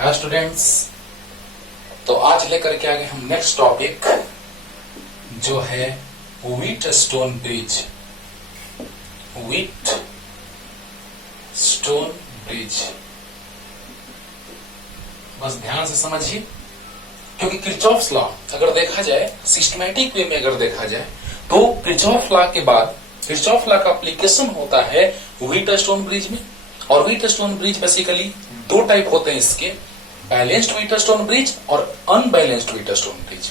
Hi students, तो आज लेकर के आगे हम नेक्स्ट टॉपिक जो है व्हीटस्टोन ब्रिज। व्हीटस्टोन ब्रिज बस ध्यान से समझिए, क्योंकि किरचॉफ्स लॉ अगर देखा जाए सिस्टमैटिक वे में अगर देखा जाए तो किरचॉफ लॉ के बाद किरचॉफ लॉ का एप्लीकेशन होता है व्हीटस्टोन ब्रिज में। और व्हीटस्टोन ब्रिज बेसिकली दो टाइप होते हैं इसके, बैलेंस्ड व्हीटस्टोन ब्रिज और अनबैलेंस्ड व्हीटस्टोन ब्रिज।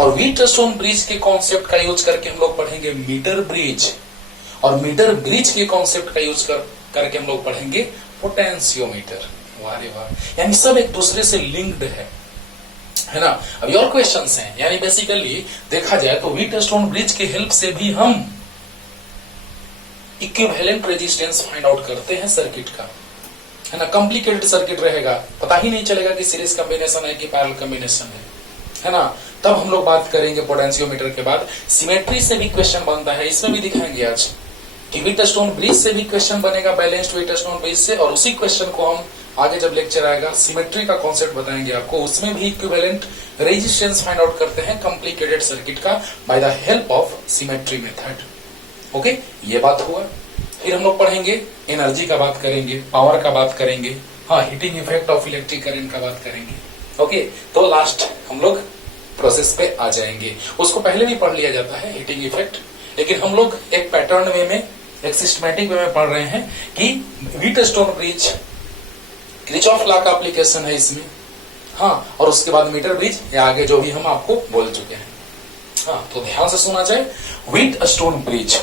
और व्हीटस्टोन ब्रिज के कॉन्सेप्ट का यूज करके हम लोग पढ़ेंगे मीटर ब्रिज, और मीटर ब्रिज के कॉन्सेप्ट का यूज करके हम लोग पढ़ेंगे पोटेंशियोमीटर। वाह रे वाह, यानी सब एक दूसरे से लिंक्ड है ना। अभी और क्वेश्चंस हैं, यानी बेसिकली देखा जाए तो व्हीटस्टोन ब्रिज के हेल्प से भी हम इक्विवेलेंट रेजिस्टेंस फाइंड आउट करते हैं सर्किट का, है ना। कॉम्प्लिकेटेड सर्किट रहेगा, पता ही नहीं चलेगा कि सीरीज कॉम्बिनेशन है कि पैरेलल कॉम्बिनेशन है ना। तब हम लोग बात करेंगे पोटेंशियोमीटर के बाद सिमेट्री से भी क्वेश्चन बनता है, इसमें भी दिखाएंगे आज कि व्हीटस्टोन ब्रिज से भी क्वेश्चन बनेगा, बैलेंस्ड व्हीटस्टोन ब्रिज से। और उसी क्वेश्चन को हम आगे जब लेक्चर आएगा सिमेट्री का कॉन्सेप्ट बताएंगे आपको, उसमें भी इक्विवेलेंट रेजिस्टेंस फाइंड आउट करते हैं कॉम्प्लिकेटेड सर्किट का by the help of symmetry method. Okay, ये बात हुआ। फिर हम लोग पढ़ेंगे एनर्जी का बात करेंगे, पावर का बात करेंगे, हाँ heating effect of electric current का बात करेंगे। ओके, तो लास्ट हम लोग प्रोसेस पे आ जाएंगे। उसको पहले भी पढ़ लिया जाता है हीटिंग इफेक्ट, लेकिन हम लोग एक पैटर्न वे में, एक सिस्टमैटिक वे में पढ़ रहे हैं कि व्हीटस्टोन ब्रिज किरचॉफ लॉ का एप्लीकेशन है इसमें, हाँ। और उसके बाद मीटर ब्रिज या आगे जो भी हम आपको बोल चुके हैं, हाँ। तो ध्यान से सुना जाए व्हीटस्टोन ब्रिज,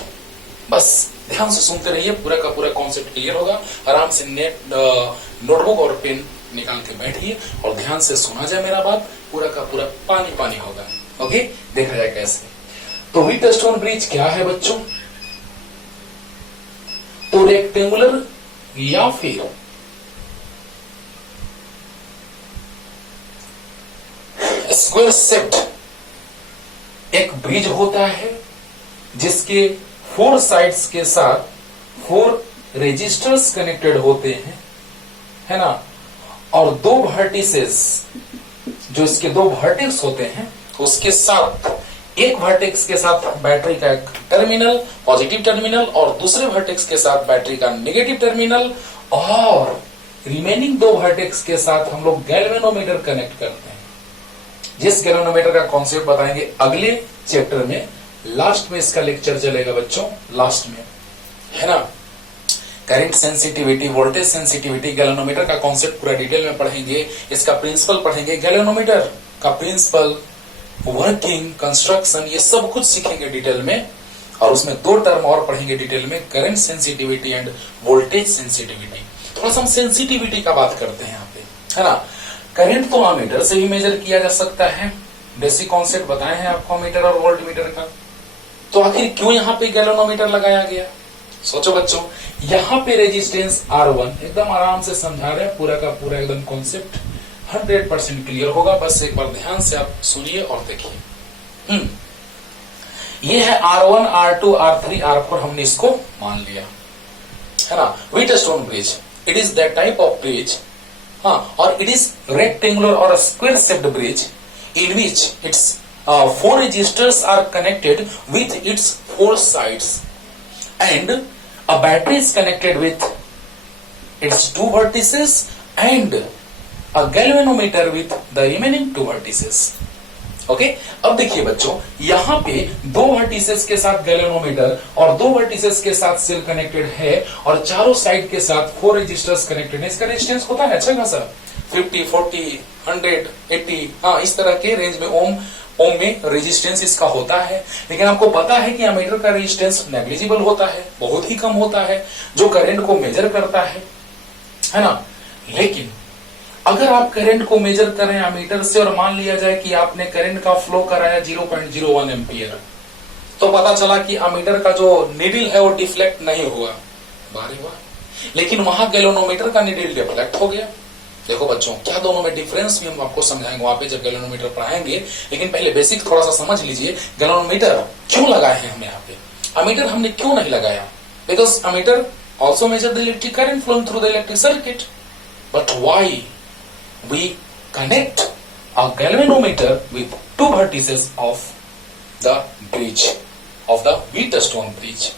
बस ध्यान से सुनते रहिए, पूरा का पूरा कॉन्सेप्ट क्लियर होगा। आराम से नोटबुक और पेन निकाल के बैठिए और ध्यान से सुना जाए मेरा बात, पूरा का पूरा पानी पानी होगा। ओके, देखा जाए कैसे। तो व्हीटस्टोन ब्रिज क्या है बच्चों? तो रेक्टेंगुलर या फिर स्क्वायर शेप्ड एक ब्रिज होता है जिसके 4 साइड्स के साथ 4 रेजिस्टर्स कनेक्टेड होते हैं, है ना। और 2 वर्टिसेस, जो इसके 2 वर्टेक्स होते हैं, उसके साथ एक वर्टेक्स के साथ बैटरी का एक टर्मिनल पॉजिटिव टर्मिनल और दूसरे वर्टेक्स के साथ बैटरी का नेगेटिव टर्मिनल, और रिमेनिंग 2 वर्टेक्स के साथ हम लोग गैल्वेनोमीटर कनेक्ट करते हैं, जिस गैल्वेनोमीटर का कॉन्सेप्ट बताएंगे अगले चैप्टर में। लास्ट में इसका लेक्चर चलेगा बच्चों, लास्ट में, है ना। Current sensitivity, voltage sensitivity, galvanometer का कॉन्सेप्ट पूरा डिटेल में पढ़ेंगे, इसका प्रिंसिपल पढ़ेंगे, गैल्वेनोमीटर का प्रिंसिपल, वर्किंग, कंस्ट्रक्शन, ये सब कुछ सीखेंगे डिटेल में। और उसमें 2 टर्म और पढ़ेंगे डिटेल में, current sensitivity end voltage sensitivity. थोड़ा सा हम सेंसिटिविटी का बात करते हैं यहाँ पे, है ना। करंट तो अमीटर से भी मेजर किया जा सकता है, बेसिक कॉन्सेप्ट बताए हैं आपको अमीटर और वोल्ट मीटर का। तो आखिर क्यों यहाँ पे गैल्वेनोमीटर लगाया गया? सोचो बच्चों, यहाँ पे रेजिस्टेंस R1 एकदम आराम से समझा रहे हैं, पूरा का पूरा एकदम कॉन्सेप्ट 100% क्लियर होगा, बस एक बार ध्यान से आप सुनिए और देखिए। ये है R1, R2, R3, R4, हमने इसको मान लिया, है ना। Wheatstone bridge, it is that type of bridge, हाँ, और इट इज रेक्टेंगुलर और square shaped bridge in which its 4 resistors are connected with its 4 sides, and a battery is connected with its 2 vertices and a galvanometer with the remaining 2 vertices. Okay, अब देखिए बच्चों, यहाँ पे 2 vertices के साथ galvanometer और 2 vertices के साथ सेल कनेक्टेड है, और चारों साइड के साथ 4 रेजिस्टर्स कनेक्टेड है। इसका रेजिस्टेंस होता है अच्छा खासा 50, 40, 100, 80, हाँ, इस तरह के रेंज में ओम में रेजिस्टेंस इसका होता है। लेकिन आपको पता है कि अमीटर का रेजिस्टेंस नेग्लिजिबल होता है, बहुत ही कम होता है, जो करंट को मेजर करता है ना। लेकिन अगर आप करंट को मेजर करें अमीटर से और मान लिया जाए कि आपने करंट का फ्लो कराया 0.01 एम्पियर, तो पता चला कि अमीटर का जो नीडल है वो डिफ्लेक्ट नहीं हुआ, बारे वाह। लेकिन वहां गैल्वेनोमीटर का नीडल डिफ्लेक्ट हो गया। देखो बच्चों, क्या दोनों में डिफरेंस भी हम आपको समझाएंगे वहां पे जब गैल्वेनोमीटर पढ़ाएंगे, लेकिन पहले बेसिक थोड़ा सा समझ लीजिए। गैल्वेनोमीटर क्यों लगाए हैं हम यहाँ पे, अमीटर हमने क्यों नहीं लगाया? Because ammeter also measure the electric current flowing through the electric circuit, but why we connect a galvanometer with two vertices of the bridge of the Wheatstone bridge.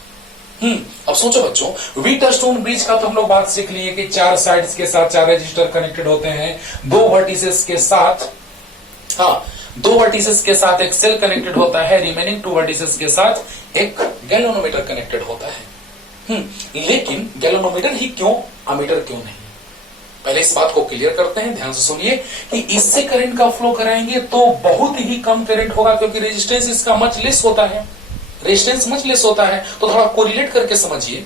अब सोचो बच्चों, व्हीटस्टोन ब्रिज का तो हम लोग बात सीख लिए कि चार साइड्स के साथ चार रजिस्टर कनेक्टेड होते हैं, दो वर्टिसेस के साथ, दो वर्टिसेस के साथ एक सेल कनेक्टेड होता है, रिमेनिंग टू वर्टिसेस के साथ एक गैल्वेनोमीटर कनेक्टेड होता है। लेकिन गैल्वेनोमीटर ही क्यों, अमीटर क्यों नहीं? पहले इस बात को क्लियर करते हैं, ध्यान से सुनिए कि इससे करंट का फ्लो कराएंगे तो बहुत ही कम करंट होगा, क्योंकि रेजिस्टेंस इसका मच लेस होता है, रेजिस्टेंस मच लेस होता है। तो थोड़ा कोरिलेट करके समझिए,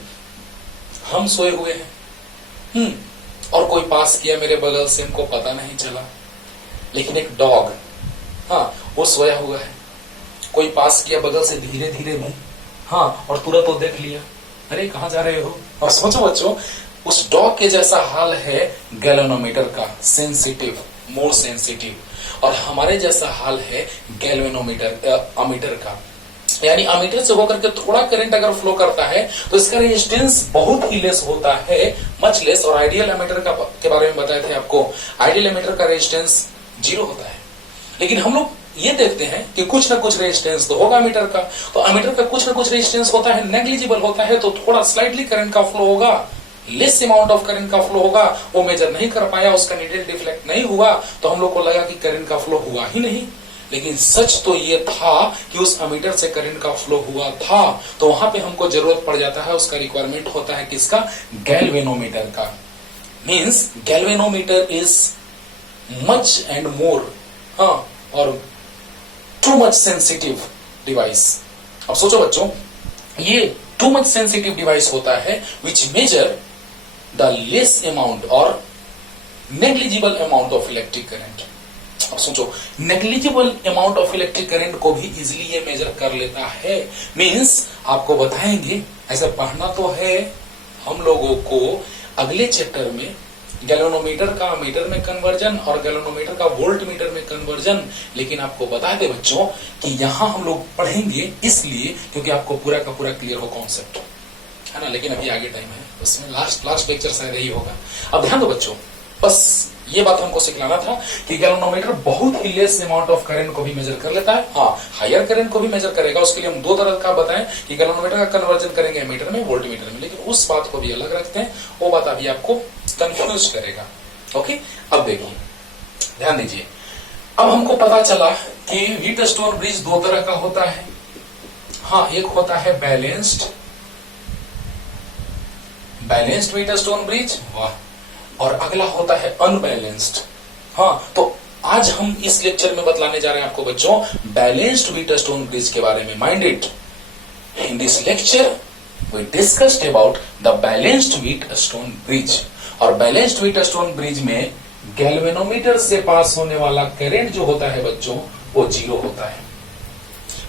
हम सोए हुए हैं और कोई पास किया मेरे बगल से, हमको पता नहीं चला, लेकिन एक डॉग वो सोया हुआ है, कोई पास किया बगल से धीरे धीरे भी, और तुरंत वो देख लिया, अरे कहां जा रहे हो? और सोचो बच्चों, उस डॉग के जैसा हाल है गैल्वेनोमीटर का, सेंसिटिव, मोर सेंसिटिव, और हमारे जैसा हाल है गैल्वेनोमीटर अमीटर का। यानी अमीटर से होकर के थोड़ा करंट अगर फ्लो करता है तो इसका रेजिस्टेंस बहुत ही लेस होता है, मच लेस। और आइडियल एमीटर का के बारे में बताए थे आपको, आइडियल एमीटर का रेजिस्टेंस 0 होता है। लेकिन हम लोग ये देखते हैं कि कुछ ना कुछ रेजिस्टेंस तो होगा अमीटर का, तो अमीटर का कुछ ना कुछ रेजिस्टेंस होता है, नेग्लिजिबल होता है, तो थोड़ा स्लाइटली करंट का फ्लो होगा, लेस अमाउंट ऑफ करंट का फ्लो होगा, वो मेजर नहीं कर पाया, उसका नीडल डिफ्लेक्ट नहीं हुआ, तो हम लोग को लगा कि करंट का फ्लो हुआ ही नहीं। लेकिन सच तो ये था कि उस अमीटर से करंट का फ्लो हुआ था, तो वहां पे हमको जरूरत पड़ जाता है, उसका रिक्वायरमेंट होता है किसका? गैल्वेनोमीटर का। Means galvanometer is much and more और टू मच सेंसिटिव डिवाइस। अब सोचो बच्चों, ये टू मच सेंसिटिव डिवाइस होता है विच मेजर द लेस अमाउंट और negligible amount of electric current. अब सोचो, negligible amount of electric current को भी इजिली ये मेजर कर लेता है। मींस आपको बताएंगे, ऐसा पढ़ना तो है हम लोगों को अगले चैप्टर में, गैल्वेनोमीटर का मीटर में कन्वर्जन और गैल्वेनोमीटर का वोल्ट मीटर में कन्वर्जन। लेकिन आपको बता दे बच्चों कि यहां हम लोग पढ़ेंगे इसलिए क्योंकि आपको पूरा का पूरा क्लियर हो कॉन्सेप्ट, है ना। लेकिन अभी आगे टाइम है, उसमें लास्ट लेक्चर शायद यही होगा। अब ध्यान दो बच्चों, बस ये बात हमको सिखलाना था कि गैल्वेनोमीटर बहुत ही लेस अमाउंट ऑफ करंट को भी मेजर कर लेता है, हायर करंट को भी मेजर करेगा। उसके लिए हम दो तरह का बताएं कि गैल्वेनोमीटर का कन्वर्जन करेंगे मीटर में, वोल्ट मीटर में, लेकिन उस बात को भी अलग रखते हैं, वो बात अभी आपको कंफ्यूज करेगा। ओके, अब देखिए, ध्यान दीजिए। अब हमको पता चला कि व्हीटस्टोन ब्रिज दो तरह का होता है। एक होता है बैलेंस्ड व्हीटस्टोन ब्रिज, वाह, और अगला होता है अनबैलेंस्ड। तो आज हम इस लेक्चर में बतलाने जा रहे हैं आपको बच्चों बैलेंस्ड व्हीटस्टोन ब्रिज के बारे में। Mind it, in this lecture we discussed about the balanced Wheatstone bridge. और बैलेंस्ड व्हीटस्टोन ब्रिज में गैल्वेनोमीटर से पास होने वाला करंट जो होता है बच्चों वो 0 होता है।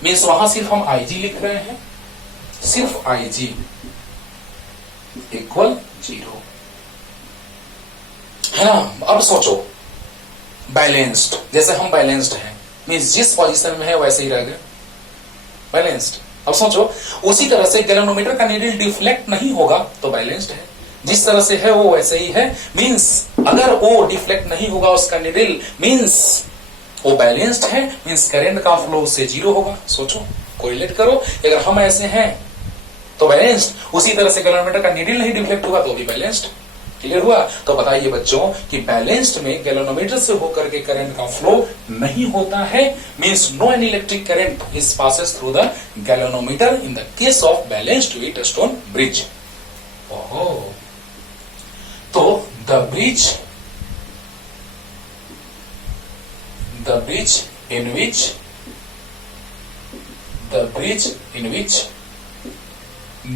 मीन्स वहां सिर्फ हम IG लिख रहे हैं, सिर्फ IG इक्वल 0, है ना। अब सोचो, बैलेंस्ड, जैसे हम बैलेंस्ड हैं, मींस जिस पोजीशन में है वैसे ही रह गए, बैलेंस्ड। अब सोचो, उसी तरह से गैल्वेनोमीटर का नीडल डिफ्लेक्ट नहीं होगा तो बैलेंस्ड है, जिस तरह से है वो वैसे ही है। मींस अगर वो डिफ्लेक्ट नहीं होगा उसका नीडल, मींस वो बैलेंस्ड है, मींस करंट का फ्लो से 0 होगा। सोचो, कोरिलेट करो, अगर हम ऐसे हैं तो बैलेंस्ड, उसी तरह से गैल्वेनोमीटर का नीडल नहीं डिफ्लेक्ट हुआ तो भी बैलेंस्ड। क्लियर हुआ? तो बताइए बच्चों कि बैलेंस्ड में गैल्वेनोमीटर से होकर के करंट का फ्लो नहीं होता है, means no any electric current is passes through the galvanometer in the case of balanced Wheatstone bridge. ओहो, तो the bridge in which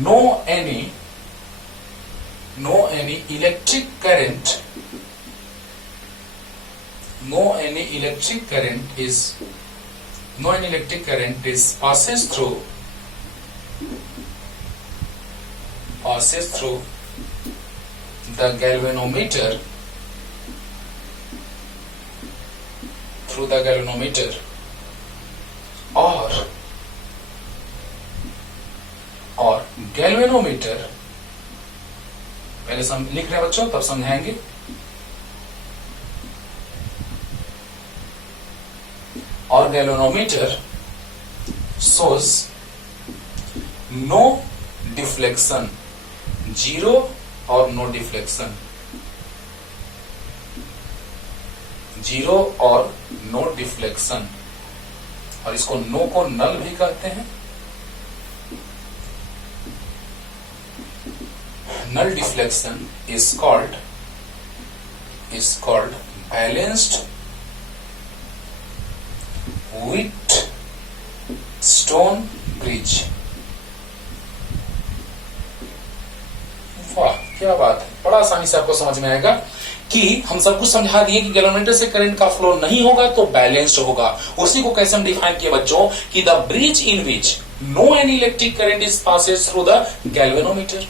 no any electric current is passes through the galvanometer और galvanometer, पहले लिख रहे हैं बच्चों तब समझाएंगे। और galvanometer shows no deflection, zero और नो डिफ्लेक्शन, जीरो और नो डिफ्लेक्शन, और इसको नो को नल भी कहते हैं। Null deflection is called balanced Wheatstone bridge. वाह क्या बात है, बड़ा आसानी से आपको समझ में आएगा कि हम सब कुछ समझा दिए कि गैल्वेनोमीटर से करंट का फ्लो नहीं होगा तो बैलेंस्ड होगा। उसी को कैसे हम डिफाइन किए बच्चों कि the bridge in which no any electric current is passes through the galvanometer.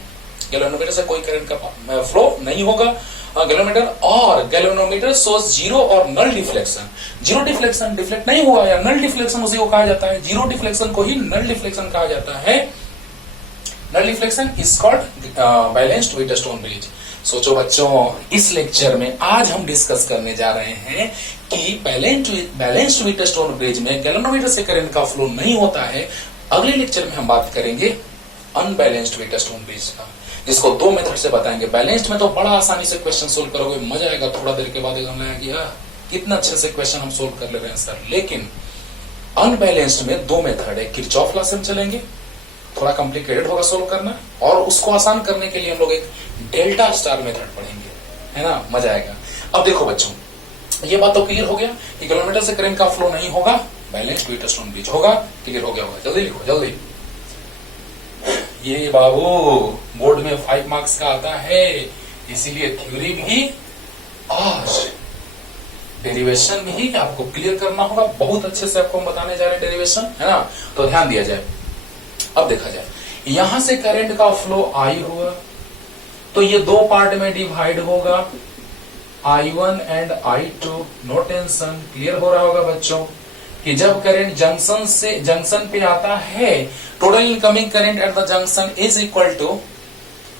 Galvanometer से कोई करंट का फ्लो नहीं होगा गैल्वेनोमीटर, और गैल्वेनोमीटर शोज जीरो और null deflection. Zero deflection, deflect नहीं हुआ, या नल डिफ्लेक्शन उसी को कहा जाता है, जीरो डिफ्लेक्शन को ही नल डिफ्लेक्शन कहा जाता है। Null deflection is called balanced Wheatstone bridge. सोचो बच्चों, इस लेक्चर में आज हम डिस्कस करने जा रहे हैं कि बैलेंस्ड व्हीटस्टोन ब्रिज में गैल्वेनोमीटर से करंट का फ्लो नहीं होता है। अगले लेक्चर में हम बात करेंगे अनबैलेंस्ड व्हीटस्टोन ब्रिज का, जिसको दो मेथड से बताएंगे। बैलेंस्ड में तो बड़ा आसानी से क्वेश्चन सोल्व करोगे, मजा आएगा, थोड़ा देर के बाद एग्जाम लगेगा कि कितना अच्छे से क्वेश्चन हम सोल्व कर ले रहे हैं सर। लेकिन अनबैलेंस्ड में दो मेथड है, किरचॉफ लॉ से हम चलेंगे, थोड़ा कॉम्प्लिकेटेड होगा सोल्व करना, और उसको आसान करने के लिए हम लोग एक डेल्टा स्टार मेथड पढ़ेंगे, है ना, मजा आएगा। अब देखो बच्चों, ये बात तो क्लियर हो गया कि गैल्वेनोमीटर से करंट का फ्लो नहीं होगा, बैलेंस्ड व्हीटस्टोन ब्रिज होगा। क्लियर हो गया होगा, जल्दी लिखो जल्दी। ये बाबू बोर्ड में 5 मार्क्स का आता है, इसीलिए थ्योरी भी और डेरिवेशन भी आपको क्लियर करना होगा। बहुत अच्छे से आपको हम बताने जा रहे हैं डेरिवेशन, है ना, तो ध्यान दिया जाए। अब देखा जाए, यहां से करंट का फ्लो आई हुआ तो ये दो पार्ट में डिवाइड होगा, I1 and I2। No tension, clear हो रहा होगा बच्चों कि जब करंट जंक्शन पे आता है, total incoming current at the junction is equal to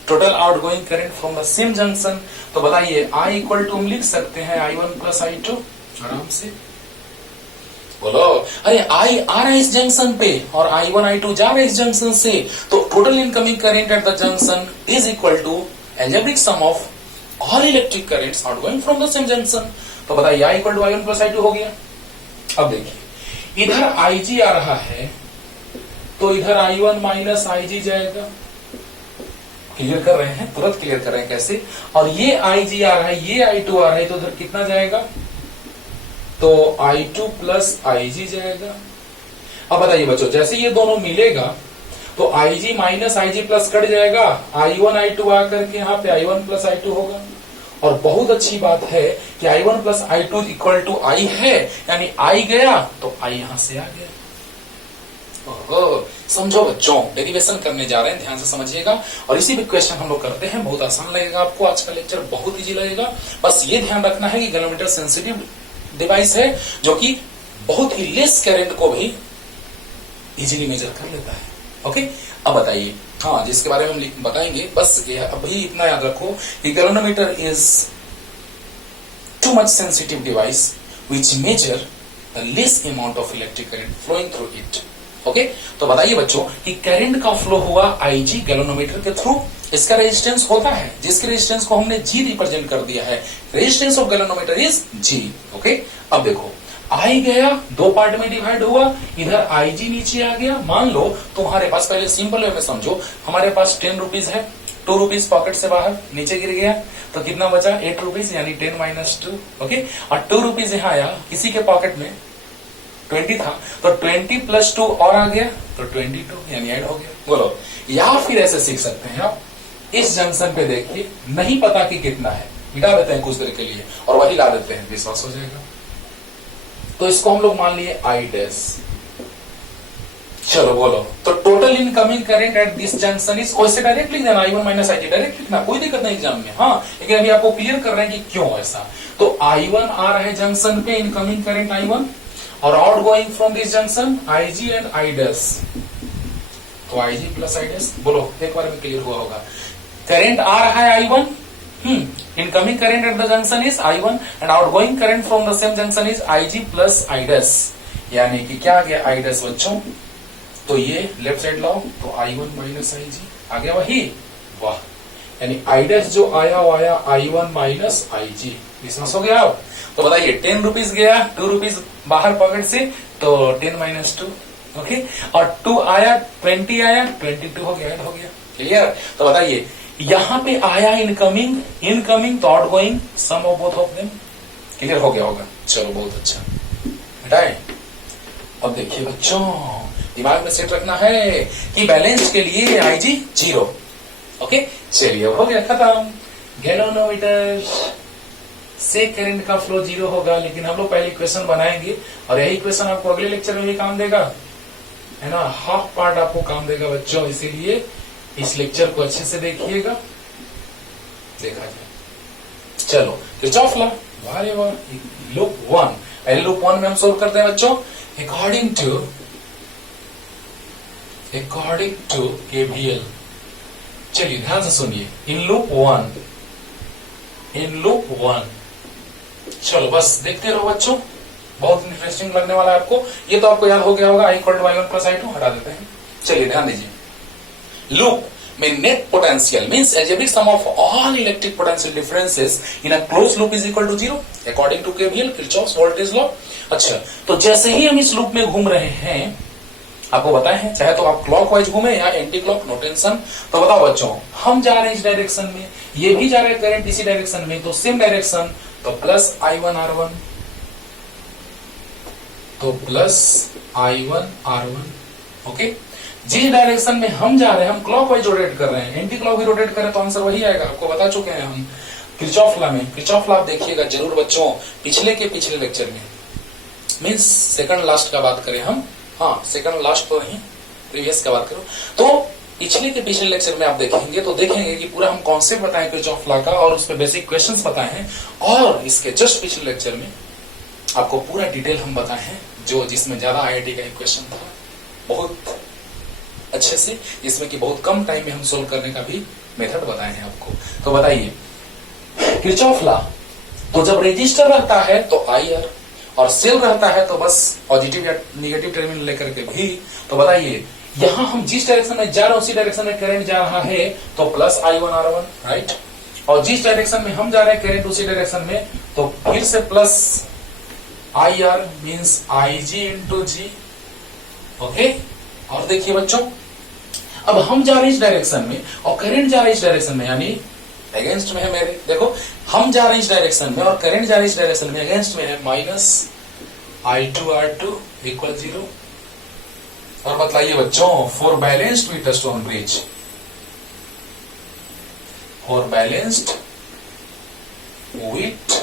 total outgoing current from the same junction. तो बताइए I इक्वल टू हम लिख सकते हैं I1 प्लस I2, आराम से बोलो। अरे I आ रहा है इस जंक्शन पे और I1 I2 जा रहा है इस जंक्शन से, तो total incoming current at the junction is equal to algebraic sum of all electric currents outgoing from the same junction. तो बताइए I equal to I1 plus I2 हो गया। अब देखिए, इधर IG आ रहा है तो इधर I1 माइनस IG जाएगा। क्लियर कर रहे हैं, तुरंत क्लियर कर रहे हैं कैसे। और ये IG आ रहा है, ये I2 आ रहा है, तो उधर कितना जाएगा, तो I2 प्लस IG जाएगा। अब बताइए बच्चों, जैसे ये दोनों मिलेगा तो IG minus IG plus cut जाएगा, I1 I2 आकर के यहाँ पे I1 प्लस I2 होगा। और बहुत अच्छी बात है कि I1 plus I2 equal to I है, यानी I गया तो I यहां से आ गया। समझो बच्चों, डेरिवेशन करने जा रहे हैं, ध्यान से समझिएगा। और इसी भी क्वेश्चन हम लोग करते हैं, बहुत आसान लगेगा आपको, आज का लेक्चर बहुत इजी लगेगा। बस ये ध्यान रखना है कि गैल्वेनोमीटर सेंसिटिव डिवाइस है, जो कि बहुत ही लेस करंट को भी इजीली मेजर कर लेता है। ओके, अब बताइए, हाँ, जिसके बारे में हम बताएंगे, बस ये अभी इतना याद रखो कि galvanometer is too much sensitive device which measure the less amount of electric current flowing through it. Okay, तो बताइए बच्चों कि करंट का फ्लो हुआ IG गैल्वेनोमीटर के थ्रू। इसका रेजिस्टेंस होता है, जिसके रेजिस्टेंस को हमने G रिप्रेजेंट कर दिया है। Resistance of galvanometer is G। Okay, अब देखो, I गया, दो पार्ट में डिवाइड हुआ, इधर IG नीचे आ गया। मान लो तुम्हारे पास, पहले सिंपल वे में समझो, हमारे पास 10 रुपीज है, 2 रुपीज पॉकेट से बाहर नीचे गिर गया, तो कितना बचा, 8 रुपीज, यानी 10 माइनस 2। ओके, और 2 रुपीज यहाँ आया, किसी के पॉकेट में 20 था, तो 20 प्लस 2 और आ गया, तो 22, यानी ऐड हो गया। बोलो, या फिर ऐसे सीख सकते हैं आप, इस जंक्शन पे देखिए, नहीं पता कि कितना है, मिटा देते हैं कुछ देर के लिए और वही ला देते हैं, विश्वास हो जाएगा। तो इसको हम लोग मान लिए I डैश। चलो बोलो, तो total incoming current at this junction is, वैसे डायरेक्ट लिख देना I1 माइनस IG, डायरेक्ट लिखना, कोई दिक्कत नहीं एग्जाम में। हाँ, लेकिन अभी आपको क्लियर कर रहे हैं कि क्यों ऐसा। तो I1 आ रहा है जंक्शन पे, इनकमिंग करंट I1, और out going from this junction IG and I dash, तो IG प्लस I डैश। बोलो, एक बार में क्लियर हुआ होगा। करंट आ रहा है I1, incoming current at the junction is I1 and outgoing current from the same junction is IG plus I dash, यानी कि क्या आ गया आई डैश बच्चों, तो ये लेफ्ट साइड लाओ तो I1 माइनस आई जी आ गया वही, वाह, यानी आई डैश जो आया वो आया I1 माइनस आई जी, विश्वास हो गया आप। तो बताइए 10 रुपीज गया, 2 रुपीज बाहर पॉकेट से, तो 10 माइनस 2, ओके, और 2 आया, 20 आया, 22 हो गया, ऐड हो गया, क्लियर। तो बताइए यहां पे आया इनकमिंग, इनकमिंग तो outgoing, sum of both of them, clear हो गया होगा। चलो बहुत अच्छा बेटा। अब देखिए बच्चों दिमाग में सेट रखना है कि बैलेंस के लिए आईजी 0, ओके। चलिए हो गया खत्म। गैल्वेनोमीटर से करंट का फ्लो 0 होगा, लेकिन हम लोग पहले इक्वेशन बनाएंगे और यही इक्वेशन आपको अगले लेक्चर में भी काम देगा, है ना, हाफ पार्ट आपको काम देगा बच्चों, इसीलिए इस लेक्चर को अच्छे से देखिएगा, देखा जाए। चलो किरचॉफ लॉ, वारे वाह, लूप 1, पहले लूप 1 में हम सोल्व करते हैं बच्चों अकॉर्डिंग टू केवीएल। चलिए ध्यान से सुनिए, इन लूप 1, चलो बस देखते रहो बच्चों, बहुत इंटरेस्टिंग लगने वाला है आपको। ये तो आपको याद हो गया होगा, I=I1 + I2, हटा देते हैं। चलिए ध्यान दीजिए, लूप में net potential means algebraic sum of all electric potential differences in a closed loop is equal to 0 according to KVL, Kirchhoff's voltage law। अच्छा, तो जैसे ही हम इस लूप में घूम रहे हैं, आपको बताए हैं, चाहे तो आप क्लॉकवाइज घूमे या एंटी क्लॉक, नो टेंशन। तो बताओ बच्चों, हम जा रहे हैं इस डायरेक्शन में, ये भी जा रहा है करंट इसी डायरेक्शन में, तो सेम डायरेक्शन, तो प्लस I1R1, तो प्लस I1R1, ओके। जिस डायरेक्शन में हम जा रहे हैं, हम क्लॉकवाइज रोटेट कर रहे हैं, एंटी क्लॉक भी रोटेट कर रहे हैं, तो आंसर वही आएगा, आपको बता चुके हैं हम किरचॉफ लॉ में। किरचॉफ लॉ देखिएगा जरूर बच्चों, पिछले लेक्चर में, मींस सेकंड लास्ट का बात करें हम, हाँ सेकंड लास्ट तो नहीं, प्रीवियस का बात करो, तो पिछले लेक्चर में आप देखेंगे तो देखेंगे कि पूरा हम कॉन्सेप्ट बताए किरचॉफ लॉ का, और उस पर बेसिक क्वेश्चंस बताए हैं, और इसके जस्ट पिछले लेक्चर में आपको पूरा डिटेल हम बताए हैं, जो जिसमें ज्यादा IIT का एक क्वेश्चन था बहुत अच्छे से, जिसमें कि बहुत कम टाइम में हम सोल्व करने का भी मेथड बताए हैं आपको। तो बताइए किरचॉफ लॉ, तो जब रेजिस्टर रहता है तो IR, और सेल रहता है तो बस पॉजिटिव या निगेटिव टर्मिनल लेकर के भी। तो बताइए यहां हम जिस डायरेक्शन में जा रहे हैं उसी डायरेक्शन में करंट जा रहा है, तो प्लस I1R1, राइट, और जिस डायरेक्शन में हम जा रहे हैं करंट उसी डायरेक्शन में, तो फिर से plus IR means IG×G, okay. और देखिए बच्चों, अब हम जा रहे हैं इस डायरेक्शन में और करंट जा रहा है इस डायरेक्शन में, यानी अगेंस्ट में है मेरे, देखो हम जा रहे हैं इस डायरेक्शन में और करंट जा रहा है इस डायरेक्शन में, अगेंस्ट में है, माइनस I2R2 = 0। और बतलाइए बच्चों, for balanced with stone bridge, for balanced with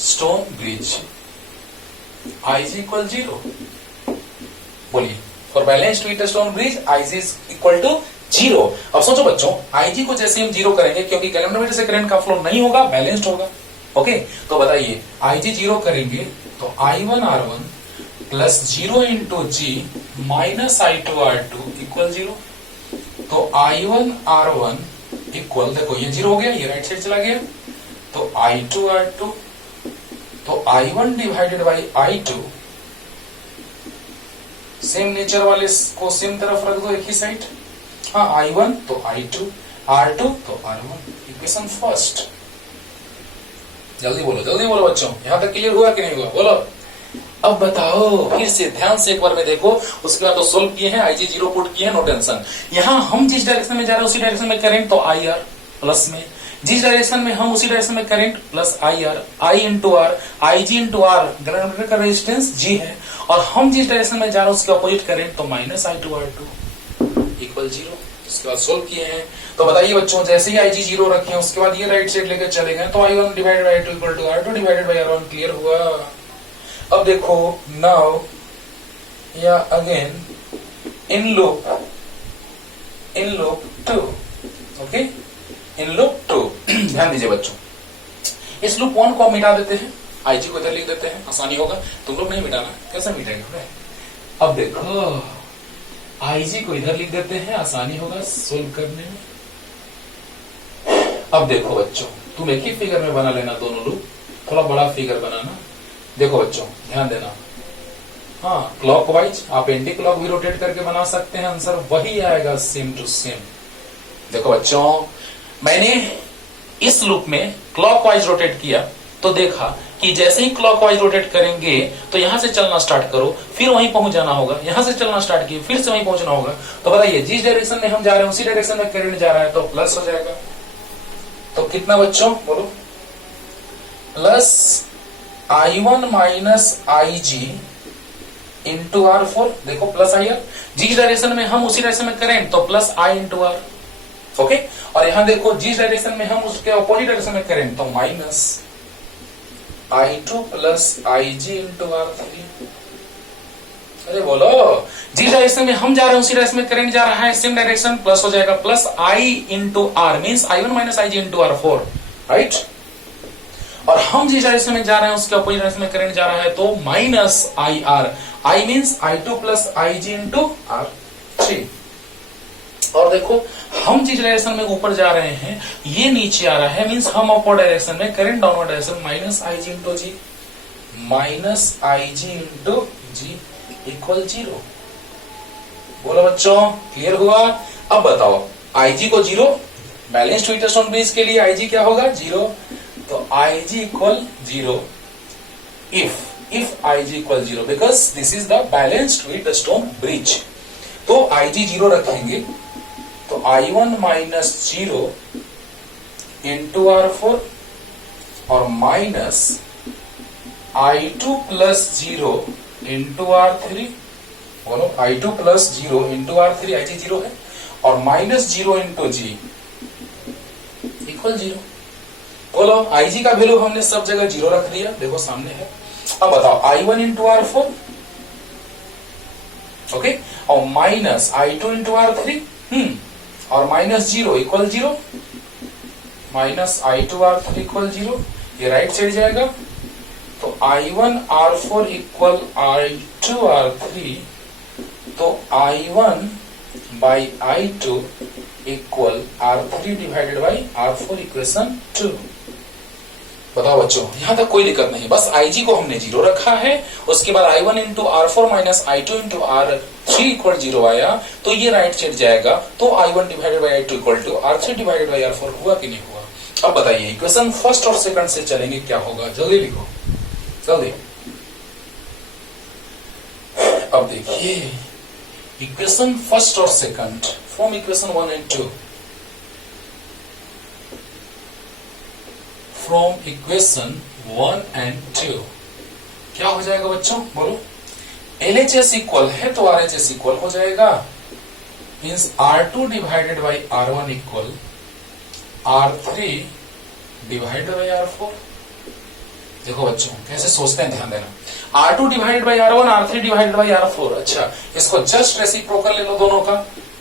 stone bridge IG = 0, बोलिए, for balanced with stone bridge IG = 0। अब सोचो बच्चों, IG को जैसे हम 0 करेंगे, क्योंकि गैल्वेनोमीटर से करंट का फ्लो नहीं होगा, बैलेंस्ड होगा, ओके। तो बताइए IG 0 करेंगे तो I1R1 plus 0×G minus I2R2 = 0। तो I1R1 इक्वल, देखो ये 0 हो गया, ये राइट साइड चला गया, तो I2R2, तो I1 divided by I2, same nature वाले को सेम तरफ रख दो, एक ही साइड, हाँ I1 तो I2, R2 तो R1, इक्वेशन फर्स्ट। जल्दी बोलो बच्चों, यहां तक क्लियर हुआ कि नहीं हुआ, बोलो। अब बताओ फिर से ध्यान से एक बार में देखो, उसके बाद तो सोल्व किए हैं, IG 0 पुट किए हैं, नो टेंशन। यहां हम जिस डायरेक्शन में जा रहे हैं उसी डायरेक्शन में करंट, तो IR प्लस में, जिस डायरेक्शन में हम उसी डायरेक्शन में current plus IR, I×R, IG×R, galvanometer का रेजिस्टेंस G है, और हम जिस डायरेक्शन में जा रहे हैं उसके अपोजिट करंट, तो माइनस I2R2 = 0। उसके बाद सोल्व किए हैं, तो बताइए बच्चों, जैसे ही IG 0 रखे हैं उसके बाद ये राइट साइड लेकर चले गए, तो I1 divided by I2 = R2 divided by R1, clear हुआ। अब देखो नाउ या again in loop 2, okay, in loop 2 ध्यान दीजिए बच्चों, इस लूप 1 को हम मिटा देते हैं, IG को इधर लिख देते हैं, आसानी होगा। तुम लोग नहीं मिटाना, कैसे मिटाएंगे? अब देखो IG को इधर लिख देते हैं, आसानी होगा सोल्व करने में। अब देखो बच्चों, तुम एक ही फिगर में बना लेना दोनों लूप, थोड़ा बड़ा फिगर बनाना। देखो बच्चों ध्यान देना, हाँ क्लॉकवाइज, आप एंटी क्लॉक भी रोटेट करके बना सकते हैं, आंसर वही आएगा सेम टू सेम। देखो बच्चों, मैंने इस लूप में क्लॉकवाइज रोटेट किया तो देखा कि जैसे ही क्लॉकवाइज रोटेट करेंगे तो यहां से चलना स्टार्ट करो, फिर वहीं पहुंच जाना होगा, यहां से चलना स्टार्ट किए फिर से वहीं पहुंचना होगा। तो बताइए जिस डायरेक्शन में हम जा रहे हैं उसी डायरेक्शन में करंट जा रहा है तो प्लस हो जाएगा। तो कितना बच्चों बोलो, plus I1 minus IG into R4। देखो प्लस आई आर, जिस डायरेक्शन में हम उसी डायरेक्शन में करेंट तो plus I into r. Okay, और यहां देखो जिस डायरेक्शन में हम उसके अपोजिट डायरेक्शन में करेंट तो minus I2 plus IG into R3। अरे बोलो, जिस डायरेक्शन में हम जा रहे हैं उसी डायरेक्शन में करंट जा रहा है, सेम डायरेक्शन, प्लस हो जाएगा plus I into r means I1 minus IG into R4, right. और हम जिस डायरेक्शन में जा रहे हैं उसके अपोजिट डायरेक्शन में करंट जा रहा है तो minus IR, I means I2 plus IG into R3। और देखो हम जिस डायरेक्शन में ऊपर जा रहे हैं ये नीचे आ रहा है, मीन्स हम अपर डायरेक्शन में, current downward direction, minus IG into g, minus IG into g equal 0। बोलो बच्चों क्लियर हुआ? अब बताओ IG को 0, बैलेंस्ड व्हीटस्टोन ब्रिज के लिए IG क्या होगा 0, तो IG equal 0 if IG equal 0 because this is the balanced Wheatstone bridge. तो IG 0 रखेंगे तो I1 माइनस 0 इंटू R4 और minus I2 plus 0 into R3। बोलो I2 plus 0 into R3, IG 0 है, और माइनस 0 इंटू G इक्वल 0। बोलो IG का value हमने सब जगह 0 रख दिया, देखो सामने है। अब बताओ I1 इंटू R4, ओके, और माइनस I2 इंटू R3 और minus 0 equal 0, minus I2 R3 equal 0, ये राइट साइड जाएगा। तो I1 R4 equal I2 R3, तो I1 by I2 equal R3 divided by R4 equation 2। बताओ बच्चों यहां तक कोई दिक्कत नहीं, बस IG को हमने 0 रखा है, उसके बाद I1 into R4 minus I2 into R3 equal 0 आया तो ये राइट साइड जाएगा। तो I1 divided by I2 equal to R3 divided by R4 हुआ कि नहीं हुआ? अब बताइए इक्वेशन फर्स्ट और सेकंड से चलेंगे, क्या होगा जल्दी लिखो जल्दी। अब देखिए इक्वेशन फर्स्ट और second from equation 1 and 2, from equation 1 and 2 क्या हो जाएगा बच्चों बोलो? LHS इक्वल है तो RHS इक्वल हो जाएगा, means R2 divided by R1 equal R3 divided by R4। देखो बच्चों कैसे सोचते हैं, ध्यान देना। R2 divided by R1, R3 divided by R4। अच्छा इसको जस्ट रेसिप्रोकल ले लो दोनों का,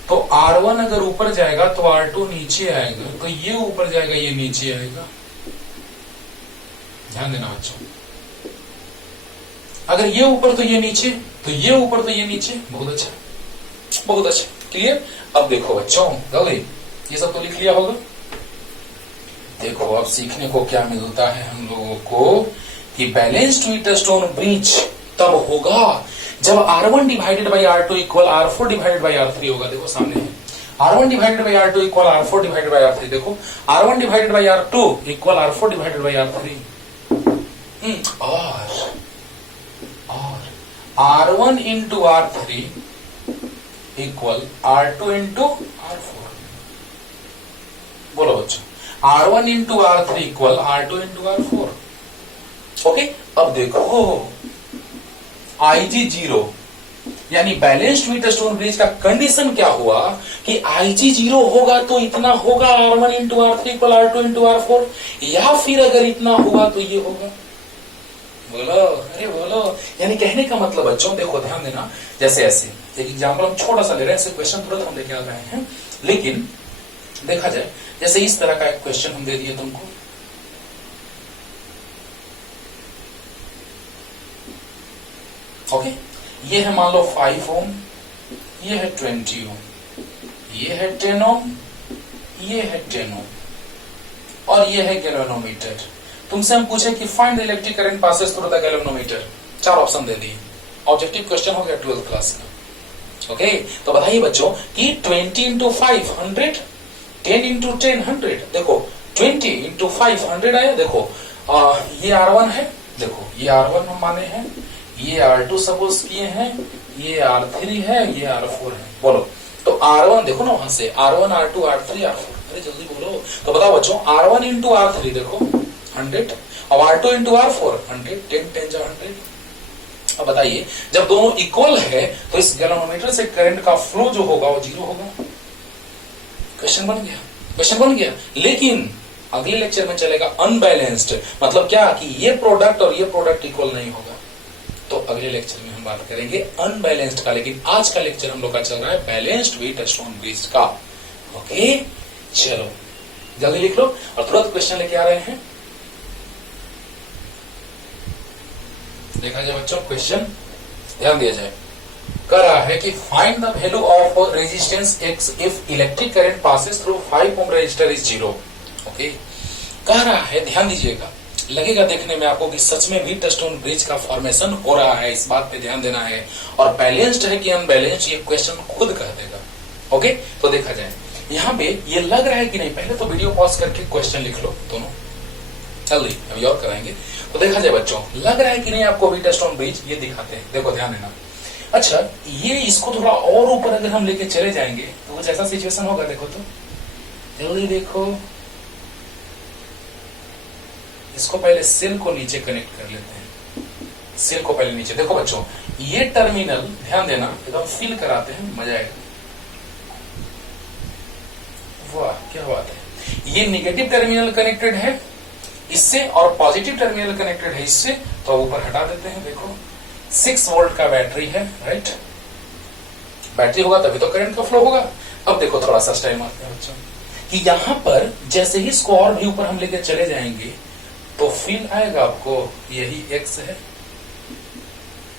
तो R1 अगर ऊपर जाएगा तो R2 नीचे आएगा, तो ये ऊपर जाएगा ये नीचे आएगा। ध्यान देना बच्चों, अगर ये ऊपर तो ये नीचे, तो ये ऊपर तो ये नीचे। बहुत अच्छा बहुत अच्छा, क्लियर। अब देखो बच्चों जल्दी ये सब तो लिख लिया होगा। देखो अब सीखने को क्या मिलता है हम लोगों को कि बैलेंस्ड व्हीटस्टोन ब्रिज तब होगा जब R1 divided by R2 equal R4 divided by R3 होगा। देखो सामने है R1 divided by R2 equal R4 divided by R3। देखो R1 divided by R2 equal R4 divided by R3 और R1 into R3 equal R2 into R4। बोलो बच्चों R1 into R3 equal R2 into R4। Okay, अब देखो IG 0 यानी balanced Wheatstone bridge का condition क्या हुआ कि IG 0 होगा तो इतना होगा R1 into R3 equal R2 into R4, या फिर अगर इतना हुआ तो ये होगा। बोलो अरे बोलो, यानी कहने का मतलब बच्चों देखो ध्यान देना, जैसे ऐसे एक एग्जांपल हम छोटा सा ले रहे हैं, ऐसे क्वेश्चन तुरंत हम लेके आ रहे हैं, लेकिन देखा जाए जैसे इस तरह का एक क्वेश्चन हम दे दिए तुमको, ओके, ये है मान लो 5 ओम, ये है 20 ओम, ये है 10 ओम, ये है 10 ओम और ये है गैल्वेनोमीटर। तुमसे हम पूछे कि find the electric current passes through the galvanometer, 4 option दे दिए। ऑब्जेक्टिव क्वेश्चन हो गया 12th क्लास का। ओके, तो बताइए बच्चों कि 20 इंटू 5 100, 10 इंटू 10 100। देखो 20 इंटू 5 100 आया। देखो ये R1 है, देखो ये R1 हम माने हैं, ये R2 सपोज किए हैं, ये R3 है, ये R4 है। बोलो तो R1 देखो ना वहां से R1 R2 R3 R4, अरे जल्दी बोलो। तो बताओ बच्चों R1 इंटू R3 देखो 100, अब R2 इंटू R4 100, 10 10 जा 100। अब बताइए जब दोनों इक्वल है तो इस गैल्वेनोमीटर से करंट का फ्लो जो होगा वो 0 होगा। क्वेश्चन बन गया, क्वेश्चन बन गया। लेकिन अगले लेक्चर में चलेगा अनबैलेंस्ड, मतलब क्या कि ये प्रोडक्ट और ये प्रोडक्ट इक्वल नहीं होगा। तो अगले लेक्चर में हम बात करेंगे अनबैलेंस्ड का, लेकिन आज का लेक्चर हम लोग का चल रहा है बैलेंस्ड व्हीटस्टोन ब्रिज का। ओके चलो जल्दी लिख लो और तुरंत क्वेश्चन लेके आ रहे हैं। देखा जाए बच्चों क्वेश्चन, ध्यान दिया जाए। कह रहा है कि find the value of resistance x if electric current passes through 5 ohm resistor is 0। Okay, कह रहा है, ध्यान दीजिएगा, लगेगा देखने में आपको कि सच में व्हीटस्टोन ब्रिज का फॉर्मेशन हो रहा है, इस बात पे ध्यान देना है। और बैलेंस्ड है कि अनबैलेंस्ड ये क्वेश्चन खुद कह देगा। ओके, तो देखा जाए यहाँ पे ये लग रहा है कि नहीं, पहले तो वीडियो पॉज करके क्वेश्चन लिख लो दोनों, जल्दी अभी और कराएंगे। तो देखा जाए बच्चों, लग रहा है कि नहीं आपको व्हीटस्टोन ब्रिज, ये दिखाते हैं, देखो ध्यान देना। अच्छा, ये इसको थोड़ा और ऊपर अगर हम लेके चले जाएंगे तो कुछ ऐसा सिचुएशन होगा। देखो तो जल्दी देखो, इसको पहले सेल को नीचे कनेक्ट कर लेते हैं, सेल को पहले नीचे। देखो बच्चों ये टर्मिनल, ध्यान देना, एकदम फील कराते हैं, मजा आएगा। वाह क्या बात है। ये नेगेटिव टर्मिनल कनेक्टेड है इससे और पॉजिटिव टर्मिनल कनेक्टेड है इससे, तो ऊपर हटा देते हैं। देखो 6 वोल्ट का बैटरी है, राइट, बैटरी होगा तभी तो करंट का फ्लो होगा। अब देखो थोड़ा सा स्टाइल मारते हैं बच्चों कि यहां पर जैसे ही इसको और भी ऊपर हम लेके चले जाएंगे तो फील आएगा आपको, यही x है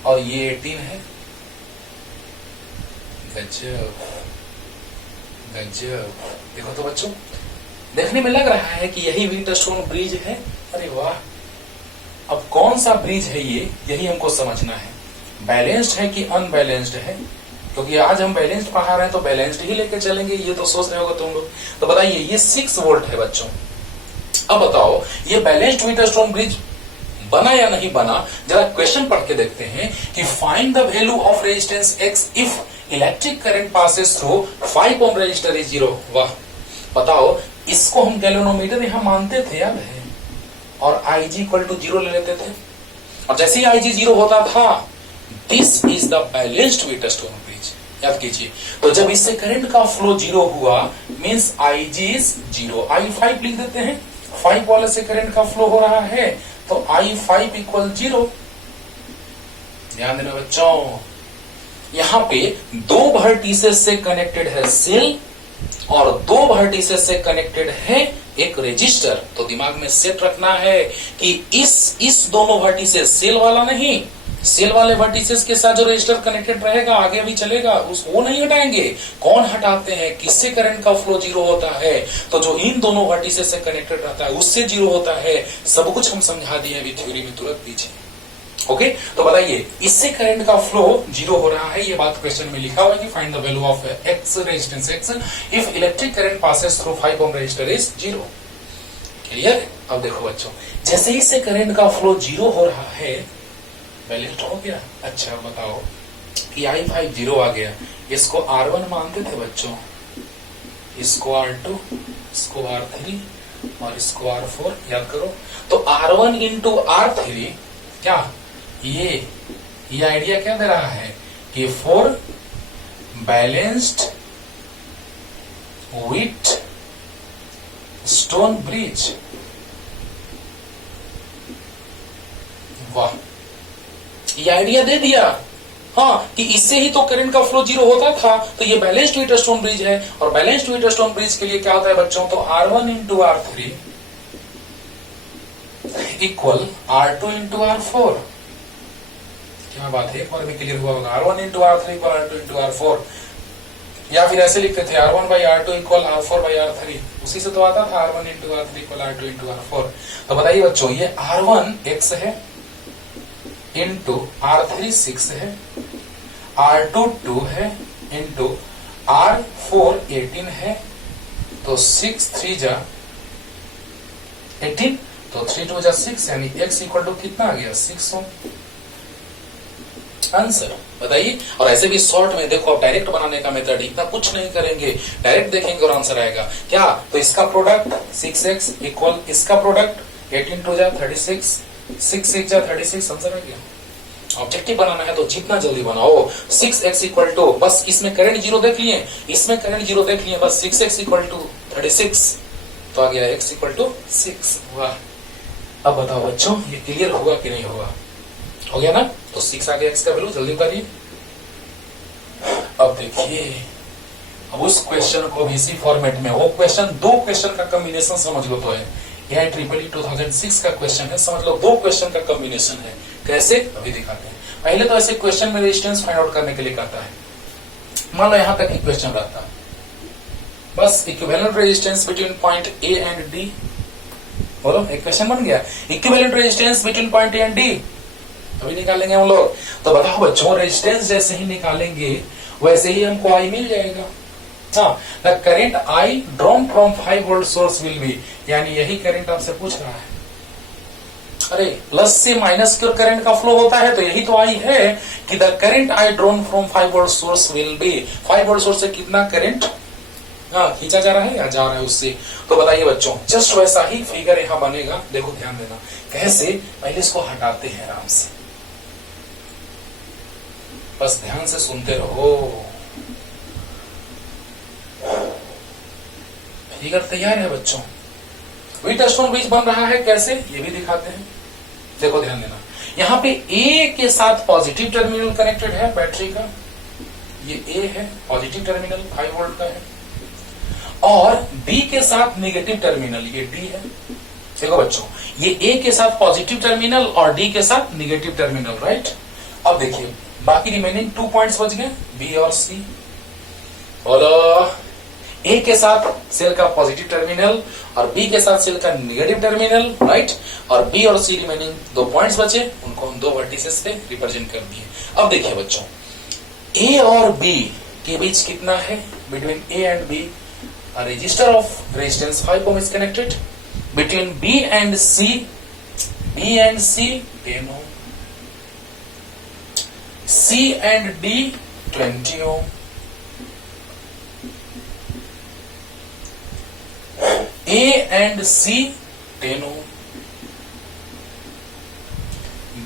और ये 18 है। गजब गजब, देखो तो बच्चों, देखने में लग रहा है कि यही व्हीटस्टोन ब्रिज है। अरे वाह, अब कौन सा ब्रिज है ये, यही हमको समझना है। बैलेंस्ड है कि अनबैलेंस्ड है, क्योंकि आज हम बैलेंस्ड पढ़ा रहे हैं तो बैलेंस्ड ही लेके चलेंगे, ये तो सोच रहे होगा तुम लोग। तो बताइए ये 6 वोल्ट है बच्चों। अब बताओ ये बैलेंस्ड व्हीटस्टोन ब्रिज बना या नहीं बना, जरा क्वेश्चन पढ़ के देखते हैं कि find the value of resistance x if electric current passes through 5 ohm resistor is 0। वाह, बताओ इसको हम गैल्वेनोमीटर यहां मानते थे याद है, और IG इक्वल टू 0 ले लेते थे, और जैसे ही IG 0 होता था, this is the balanced Wheatstone bridge, याद कीजिए। तो जब इससे करंट का फ्लो 0 हुआ मींस IG इज 0, I5 लिख देते हैं, 5 वाले से करंट का फ्लो हो रहा है तो I5 इक्वल 0। ध्यान देना बच्चों, यहां पे 2 वर्टिसेस से कनेक्टेड है सेल और 2 वर्टिसेस से कनेक्टेड है एक रेजिस्टर। तो दिमाग में सेट रखना है कि इस दोनों वर्टिसेस, सेल वाला नहीं, सेल वाले वर्टिसेस के साथ जो रेजिस्टर कनेक्टेड रहेगा आगे भी चलेगा, वो नहीं हटाएंगे। कौन हटाते हैं, किससे करंट का फ्लो 0 होता है, तो जो इन दोनों वर्टिसेस से कनेक्टेड रहता है उससे 0 होता है। सब कुछ हम समझा दिए अभी थ्योरी में, तुरंत पीछे। ओके, तो बताइए इससे करंट का फ्लो 0 हो रहा है, ये बात क्वेश्चन में लिखा हुआ है कि find the value of x resistance x if electric current passes through 5 ohm resistor is 0। Clear? अब देखो बच्चों, जैसे ही इससे करंट का फ्लो 0 हो रहा है, बैलेंस्ड हो गया। अच्छा बताओ कि I5 0 आ गया, इसको R1 मानते थे बच्चों, इसको R2, इसको R3 और इसको R4, याद करो। तो R1 इंटू R3 क्या, ये आइडिया क्या दे रहा है कि 4 बैलेंस्ड विथ स्टोन ब्रिज। वाह, ये आइडिया दे दिया, हाँ, कि इससे ही तो करंट का फ्लो 0 होता था, तो ये बैलेंस्ड व्हीटस्टोन ब्रिज है। और बैलेंस्ड व्हीटस्टोन ब्रिज के लिए क्या होता है बच्चों, तो R1 into R3 equal R2 into R4। क्या बात है, एक बार भी क्लियर हुआ होगा। R1 into R3 equal R2 into R4, या फिर ऐसे लिखते थे R1 by R2 equal R4 by R3, उसी से तो आता था R1 into R3 equal R2 into R4। तो बताइए बच्चों, ये R1 X है, इंटू R3 6 है, R2 2 है, इंटू R4 18 है, तो 6 3 जा 18, तो 3 2 जा 6, यानी x इक्वल टू कितना आ गया 6 ओम। आंसर बताइए। और ऐसे भी शॉर्ट में देखो, आप डायरेक्ट बनाने का मेथड, इतना कुछ नहीं करेंगे, डायरेक्ट देखेंगे और आंसर आएगा क्या। तो इसका प्रोडक्ट 6x इक्वल इसका प्रोडक्ट 18 2 जा 36, 6 6 जा 36, आंसर आ गया। ऑब्जेक्टिव बनाना है तो जितना जल्दी बनाओ। 6x इक्वल टू, बस इसमें करंट जीरो देख लिए, इसमें करंट जीरो देख लिए, बस 6x इक्वल टू 36, तो आ गया x इक्वल टू 6। वाह, अब बताओ बच्चों ये क्लियर हुआ कि नहीं हुआ? हो गया ना। तो 6 आ गया x का वैल्यू, जल्दी करिए। अब देखिए, अब उस क्वेश्चन को भी इसी फॉर्मेट में, वो क्वेश्चन दो क्वेश्चन का कॉम्बिनेशन समझ लो तो है, यह IEEE 2006 का क्वेश्चन है, समझ लो दो क्वेश्चन का कॉम्बिनेशन है। कैसे अभी दिखाते हैं। पहले तो ऐसे क्वेश्चन में रेजिस्टेंस फाइंड आउट करने के लिए कहता है, मान लो यहां तक एक क्वेश्चन रहता है, बस equivalent resistance between point A and D, बोलो एक क्वेश्चन बन गया, equivalent resistance between point A and D, अभी निकालेंगे हम लोग। तो बताओ बच्चों, रेजिस्टेंस जैसे ही निकालेंगे वैसे ही हमको आई मिल जाएगा। हाँ, the current I drawn from 5 volt source will be, यानी यही करंट आपसे पूछ रहा है। अरे प्लस से माइनस की ओर करंट का फ्लो होता है, तो यही तो आई है कि the current I drawn from 5 volt source will be, 5 volt source से कितना करंट खींचा जा रहा है या जा रहा है उससे। तो बताइए बच्चों, जस्ट वैसा ही फिगर यहां बनेगा, देखो ध्यान देना कैसे। पहले इसको हटाते हैं आराम से, बस ध्यान से सुनते रहो। फिगर तैयार है बच्चों। व्हीटस्टोन ब्रिज बन रहा है कैसे, ये भी दिखाते हैं। देखो ध्यान देना, यहाँ पे A के साथ पॉजिटिव टर्मिनल कनेक्टेड है बैटरी का, ये A है पॉजिटिव टर्मिनल 5 वोल्ट का है, और B के साथ नेगेटिव टर्मिनल ये D है। देखो बच्चों, ये A के साथ पॉजिटिव टर्मिनल और D के साथ नेगेटिव टर्मिनल, राइट। अब देखिए बाकी रिमेनिंग 2 पॉइंट्स बच गए, B और C। बोलो, A के साथ सेल का पॉजिटिव टर्मिनल और B के साथ सेल का नेगेटिव टर्मिनल, राइट। और B और C रिमेनिंग 2 पॉइंट्स बचे, उनको हम 2 वर्टिसेस पे रिप्रेजेंट कर दिए। अब देखिए बच्चों, A और B के बीच कितना है, between A and B a resistor of resistance 5 ohm is connected, between B and C 10 ohm, C and D 20 ohm, A and C 10 ohm,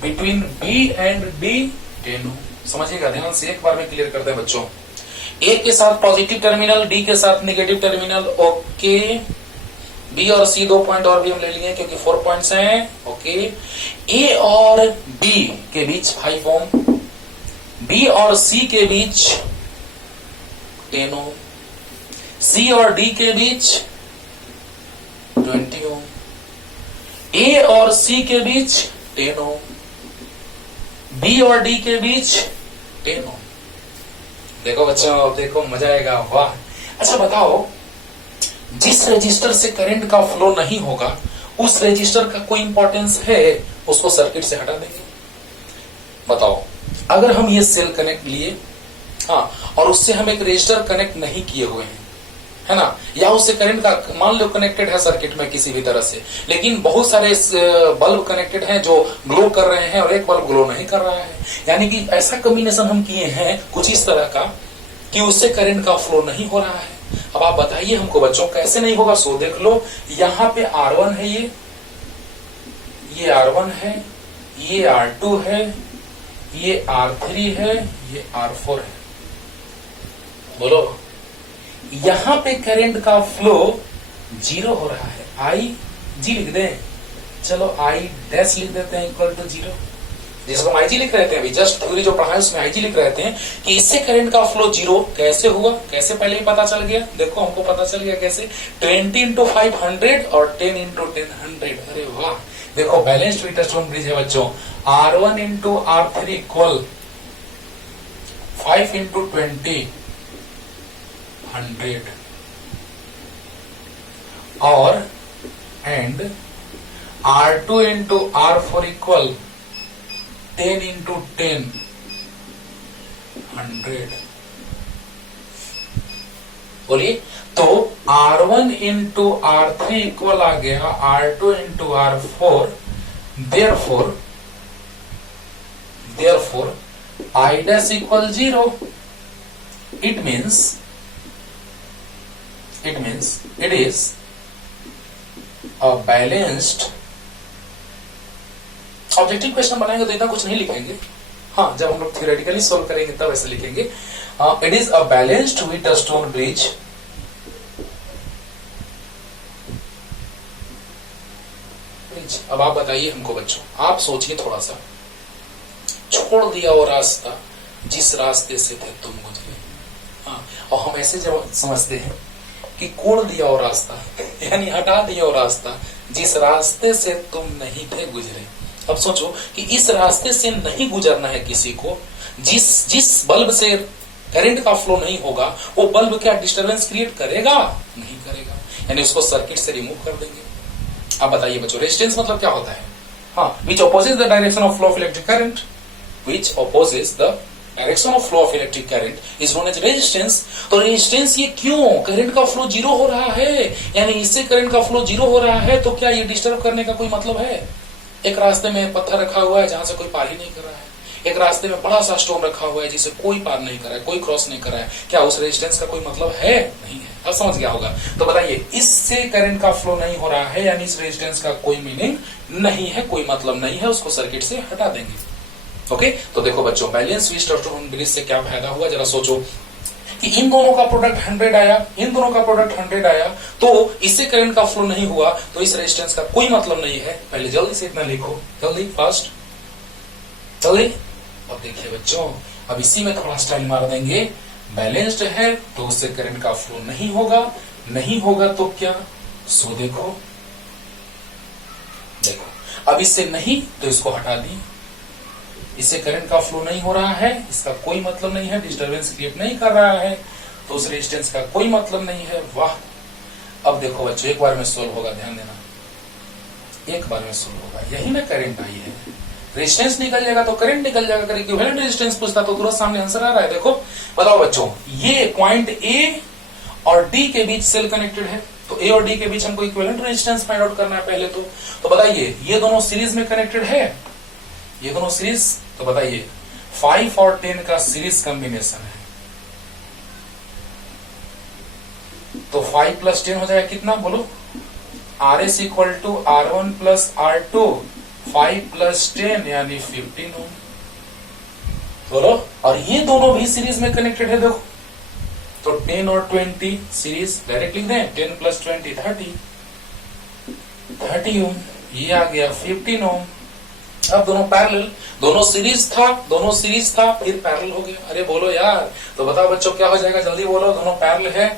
between B and D 10 ohm। समझिएगा ध्यान से, एक बार में clear करते हैं बच्चों। A के साथ पॉजिटिव टर्मिनल, D के साथ नेगेटिव टर्मिनल, ओके। B और C 2 पॉइंट और भी हम ले लिए क्योंकि 4 पॉइंट्स हैं, ओके। A और B के बीच 5 ओम, B और C के बीच 10 ओम, C और D के बीच 20 ओम, A और C के बीच 10 ओम, B और D के बीच 10 ओम। देखो बच्चों, देखो मजा आएगा, वाह। अच्छा बताओ, जिस रजिस्टर से करंट का फ्लो नहीं होगा उस रजिस्टर का कोई इंपॉर्टेंस है, उसको सर्किट से हटा देंगे। बताओ, अगर हम ये सेल कनेक्ट लिए, हाँ, और उससे हम एक रजिस्टर कनेक्ट नहीं किए हुए हैं, है ना, या उससे करंट का मान लो कनेक्टेड है सर्किट में किसी भी तरह से, लेकिन बहुत सारे बल्ब कनेक्टेड हैं जो ग्लो कर रहे हैं और एक बल्ब ग्लो नहीं कर रहा है, यानी कि ऐसा कॉम्बिनेशन हम किए हैं कुछ इस तरह का कि उससे करंट का फ्लो नहीं हो रहा है। अब आप बताइए हमको बच्चों कैसे नहीं होगा। सो देख लो, यहाँ पे R1 है, ये R1 है, ये R2 है, ये R3 है, ये R4 है। बोलो, यहां पे करंट का फ्लो 0 हो रहा है, आई जी लिख दें, चलो आई डैश लिख देते हैं इक्वल टू 0, जिसको हम आई जी लिख रहे थे अभी, जस्ट थ्योरी जो पढ़ा है उसमें आई जी लिख रहे थे कि इससे करंट का फ्लो 0 कैसे हुआ, कैसे पहले ही पता चल गया। देखो हमको पता चल गया कैसे, 20 into 500 और 10 into 1000। अरे वाह, देखो बैलेंस्ड व्हीटस्टोन ब्रिज है बच्चों। R1 into R3 equal 5 into 20 100 और and R2 into R4 equal 10 into 10 100। बोलिए, तो R1 इंटू R3 इक्वल आ गया R2 into R4। therefore I dash equal 0। it means it is a balanced। Objective question बनाएंगे तो इतना कुछ नहीं लिखेंगे, हाँ जब हम लोग थियोरेटिकली सॉल्व करेंगे तब ऐसे लिखेंगे। It is a balanced with stone bridge. अब आप बताइए हमको बच्चों, आप सोचिए थोड़ा सा, छोड़ दिया वो रास्ता जिस रास्ते से थे तुम गुजरे। हाँ, और हम ऐसे जब समझते हैं कि कोड़ दिया वो रास्ता यानी हटा दिया वो रास्ता जिस रास्ते से तुम नहीं थे गुजरे। अब सोचो कि इस रास्ते से नहीं गुजरना है किसी को, जिस बल्ब से करंट का फ्लो नहीं होगा वो बल्ब क्या डिस्टरबेंस क्रिएट करेगा? नहीं करेगा, यानी उसको सर्किट से रिमूव कर देंगे। अब बताइए बच्चों, रेजिस्टेंस मतलब क्या होता है? हाँ, which opposes the direction of flow of electric current, which opposes the direction of flow of electric current is known as resistance. तो रेजिस्टेंस ये क्यों? करंट का फ्लो जीरो हो रहा है, यानी इससे करंट का फ्लो जीरो हो रहा है, तो क्या ये डिस्टर्ब करने का कोई मतलब है? एक रास्ते में पत्थर रखा हुआ है जहां से कोई पार ही नहीं कर रहा है, एक रास्ते में बड़ा सा स्टोन रखा हुआ है जिसे कोई पार नहीं कर रहा है, कोई क्रॉस नहीं कर रहा है, क्या उस रेजिस्टेंस का कोई मतलब है? नहीं है। अब समझ गया होगा। तो बताइए, इससे करंट का फ्लो नहीं हो रहा है, यानी इस रेजिस्टेंस का कोई मीनिंग नहीं है, कोई मतलब नहीं है, उसको सर्किट से हटा देंगे। ओके, तो देखो बच्चों, बैलेंस विथ स्टोन ब्रिज से क्या फायदा हुआ, जरा सोचो कि इन दोनों का प्रोडक्ट 100 आया, इन दोनों का प्रोडक्ट 100 आया, तो इससे करंट का फ्लो नहीं हुआ, तो इस रेजिस्टेंस का कोई मतलब नहीं है। पहले जल्दी से इतना लिखो, जल्दी, फास्ट, जल्दी। अब देखिए बच्चों, अब इसी में थोड़ा स्टाइल मार देंगे। बैलेंस्ड है तो उससे करंट का फ्लो नहीं होगा, नहीं होगा तो क्या? सो देखो, अब इससे नहीं तो इसको हटा दी, इससे करंट का फ्लो नहीं हो रहा है, इसका कोई मतलब नहीं है, डिस्टरबेंस क्रिएट नहीं कर रहा है, तो उस रेजिस्टेंस का कोई मतलब नहीं है। वाह! अब देखो बच्चों, एक बार में सोल्व होगा, ध्यान देना, एक बार में सोल्व होगा। यही ना करंट आई है, रेजिस्टेंस निकल जाएगा तो करंट निकल जाएगा। अगर इक्विवेलेंट रेजिस्टेंस पूछता तो तुरंत सामने आंसर आ रहा है। देखो, बताओ बच्चों, ये पॉइंट ए और डी के बीच सेल कनेक्टेड है, तो ए और डी के बीच हमको इक्विवेलेंट रेजिस्टेंस फाइंड आउट करना है पहले तो बताइए, ये दोनों सीरीज में कनेक्टेड है, ये दोनों सीरीज, तो बताइए 5 और 10 का सीरीज कॉम्बिनेशन है, तो 5 प्लस 10 हो जाएगा कितना? बोलो, RS equal to R1 plus R2, 5 plus 10 यानी 15 ओम। बोलो, और ये दोनों भी सीरीज में कनेक्टेड है। देखो, तो 10 और 20 सीरीज, डायरेक्ट लिख दें, 10 प्लस 20 30 ओम, ये आ गया 15 ओम। अब दोनों पैरेलल, दोनों सीरीज था फिर पैरेलल हो गया। अरे बोलो यार, तो बताओ बच्चों क्या हो जाएगा, जल्दी बोलो। दोनों पैरेलल है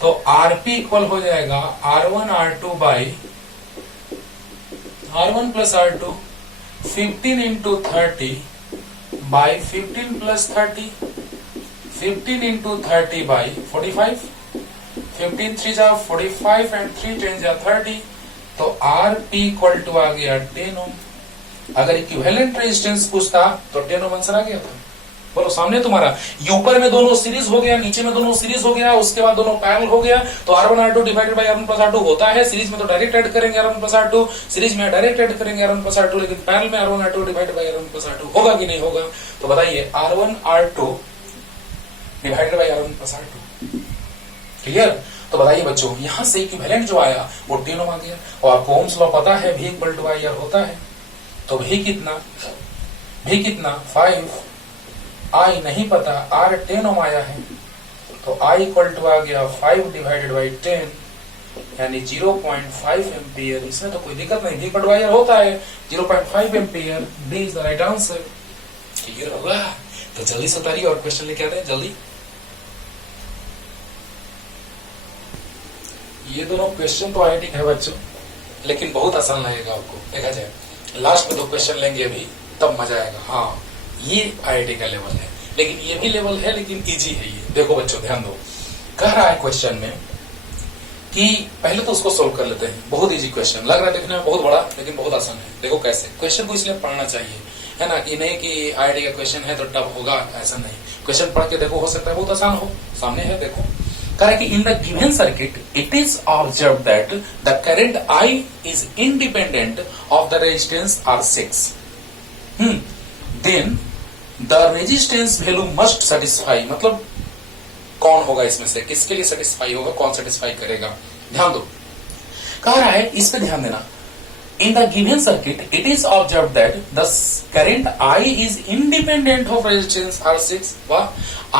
तो RP इक्वल हो जाएगा R1 R2 by R1 plus R2, 15 into 30 by 15 plus 30, 15 into 30 by 45, 15 3 जा 45 एंड 3 10 जा 30, तो RP इक्वल टू आ गया 10 ओम। अगर इक्विवेलेंट रेजिस्टेंस पूछता तो 10 ओम आंसर आ गया था। बोलो, सामने तुम्हारा, ऊपर में दोनों सीरीज हो गया, नीचे में दोनों सीरीज हो गया, उसके बाद दोनों पैरेलल हो गया, तो R1 R2 divided by R1 plus R2 होता है। सीरीज में तो डायरेक्ट ऐड करेंगे R1 प्लस R2, सीरीज में डायरेक्ट ऐड करेंगे R1 प्लस R2, लेकिन पैरेलल में R1 R2 divided by R1 plus R2 होगा कि नहीं होगा? तो बताइए, R1 R2 divided by R1 plus R2, clear? तो बताइए बच्चों, यहां से इक्विवेलेंट जो आया वो 10 ओम आ गया, और आपको ओम्स लॉ पता है, V equal to I R होता है, तो V कितना 5, I नहीं पता, R 10 ओम आया है, तो I इक्वल टू आ गया 5 डिवाइडेड बाई 10 यानी 0.5 एम्पियर। इसमें तो कोई दिक्कत नहीं, V equal to I R होता है 0.5 ampere. D is the right answer. Clear होगा? तो जल्दी से उतारिए और क्वेश्चन लेके आ रहे हैं, जल्दी। ये दोनों क्वेश्चन तो आईआईटी है बच्चों, लेकिन बहुत आसान लगेगा आपको, देखा जाए। लास्ट में 2 क्वेश्चन लेंगे अभी, तब मजा आएगा। हाँ, ये आईआईटी का लेवल है, लेकिन ये भी लेवल है, लेकिन इजी है ये। देखो बच्चों, ध्यान दो, कह रहा है क्वेश्चन में कि पहले तो उसको सोल्व कर लेते हैं। बहुत इजी क्वेश्चन लग रहा है देखने में बहुत बड़ा, लेकिन बहुत आसान है। देखो कैसे क्वेश्चन को इसलिए पढ़ना चाहिए, है ना, कि नहीं कि आईआईटी का क्वेश्चन है तो टफ होगा, ऐसा नहीं। क्वेश्चन पढ़ के देखो, हो सकता है बहुत आसान हो। सामने है देखो, कह रहा है कि in the given circuit it is observe that the current I is independent of the resistance R6, then the resistance value must satisfy. मतलब कौन होगा इसमें से, किसके लिए सेटिस्फाई होगा, कौन सेटिस्फाई करेगा, ध्यान दो। कह रहा है, इस पे ध्यान देना। इन the given circuit it is observe that the current I is independent of resistance R6। वाह,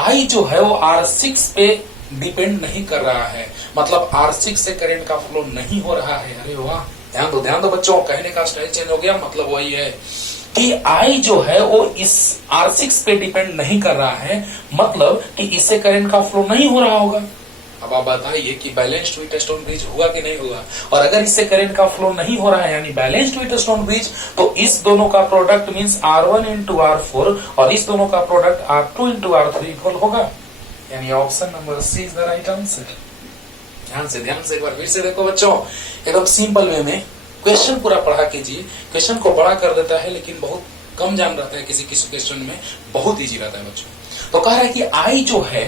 आई जो है वो R6 पे डिपेंड नहीं कर रहा है, मतलब R6 से करंट का फ्लो नहीं हो रहा है। अरे वाह, ध्यान दो बच्चों, कहने का स्टाइल चेंज हो गया। मतलब वही है कि आई जो है वो इस R6 पे डिपेंड नहीं कर रहा है, मतलब कि इससे करंट का फ्लो नहीं हो रहा होगा। अब आप बताइए कि बैलेंस्ड व्हीटस्टोन ब्रिज हुआ कि नहीं हुआ, और अगर इससे करंट का फ्लो नहीं हो रहा है यानी बैलेंस्ड व्हीटस्टोन ब्रिज, तो इस दोनों का product means R1 into R4 और इस दोनों का product R2 into R3 equal होगा, यानी option number C is the right answer. ध्यान से एक बार फिर से देखो बच्चों, एकदम सिंपल वे में क्वेश्चन पूरा पढ़ा कीजिए। क्वेश्चन को बड़ा कर देता है लेकिन बहुत कम जान रहता है, किसी किसी क्वेश्चन में बहुत इजी रहता है बच्चों। तो कह रहा है कि आई जो है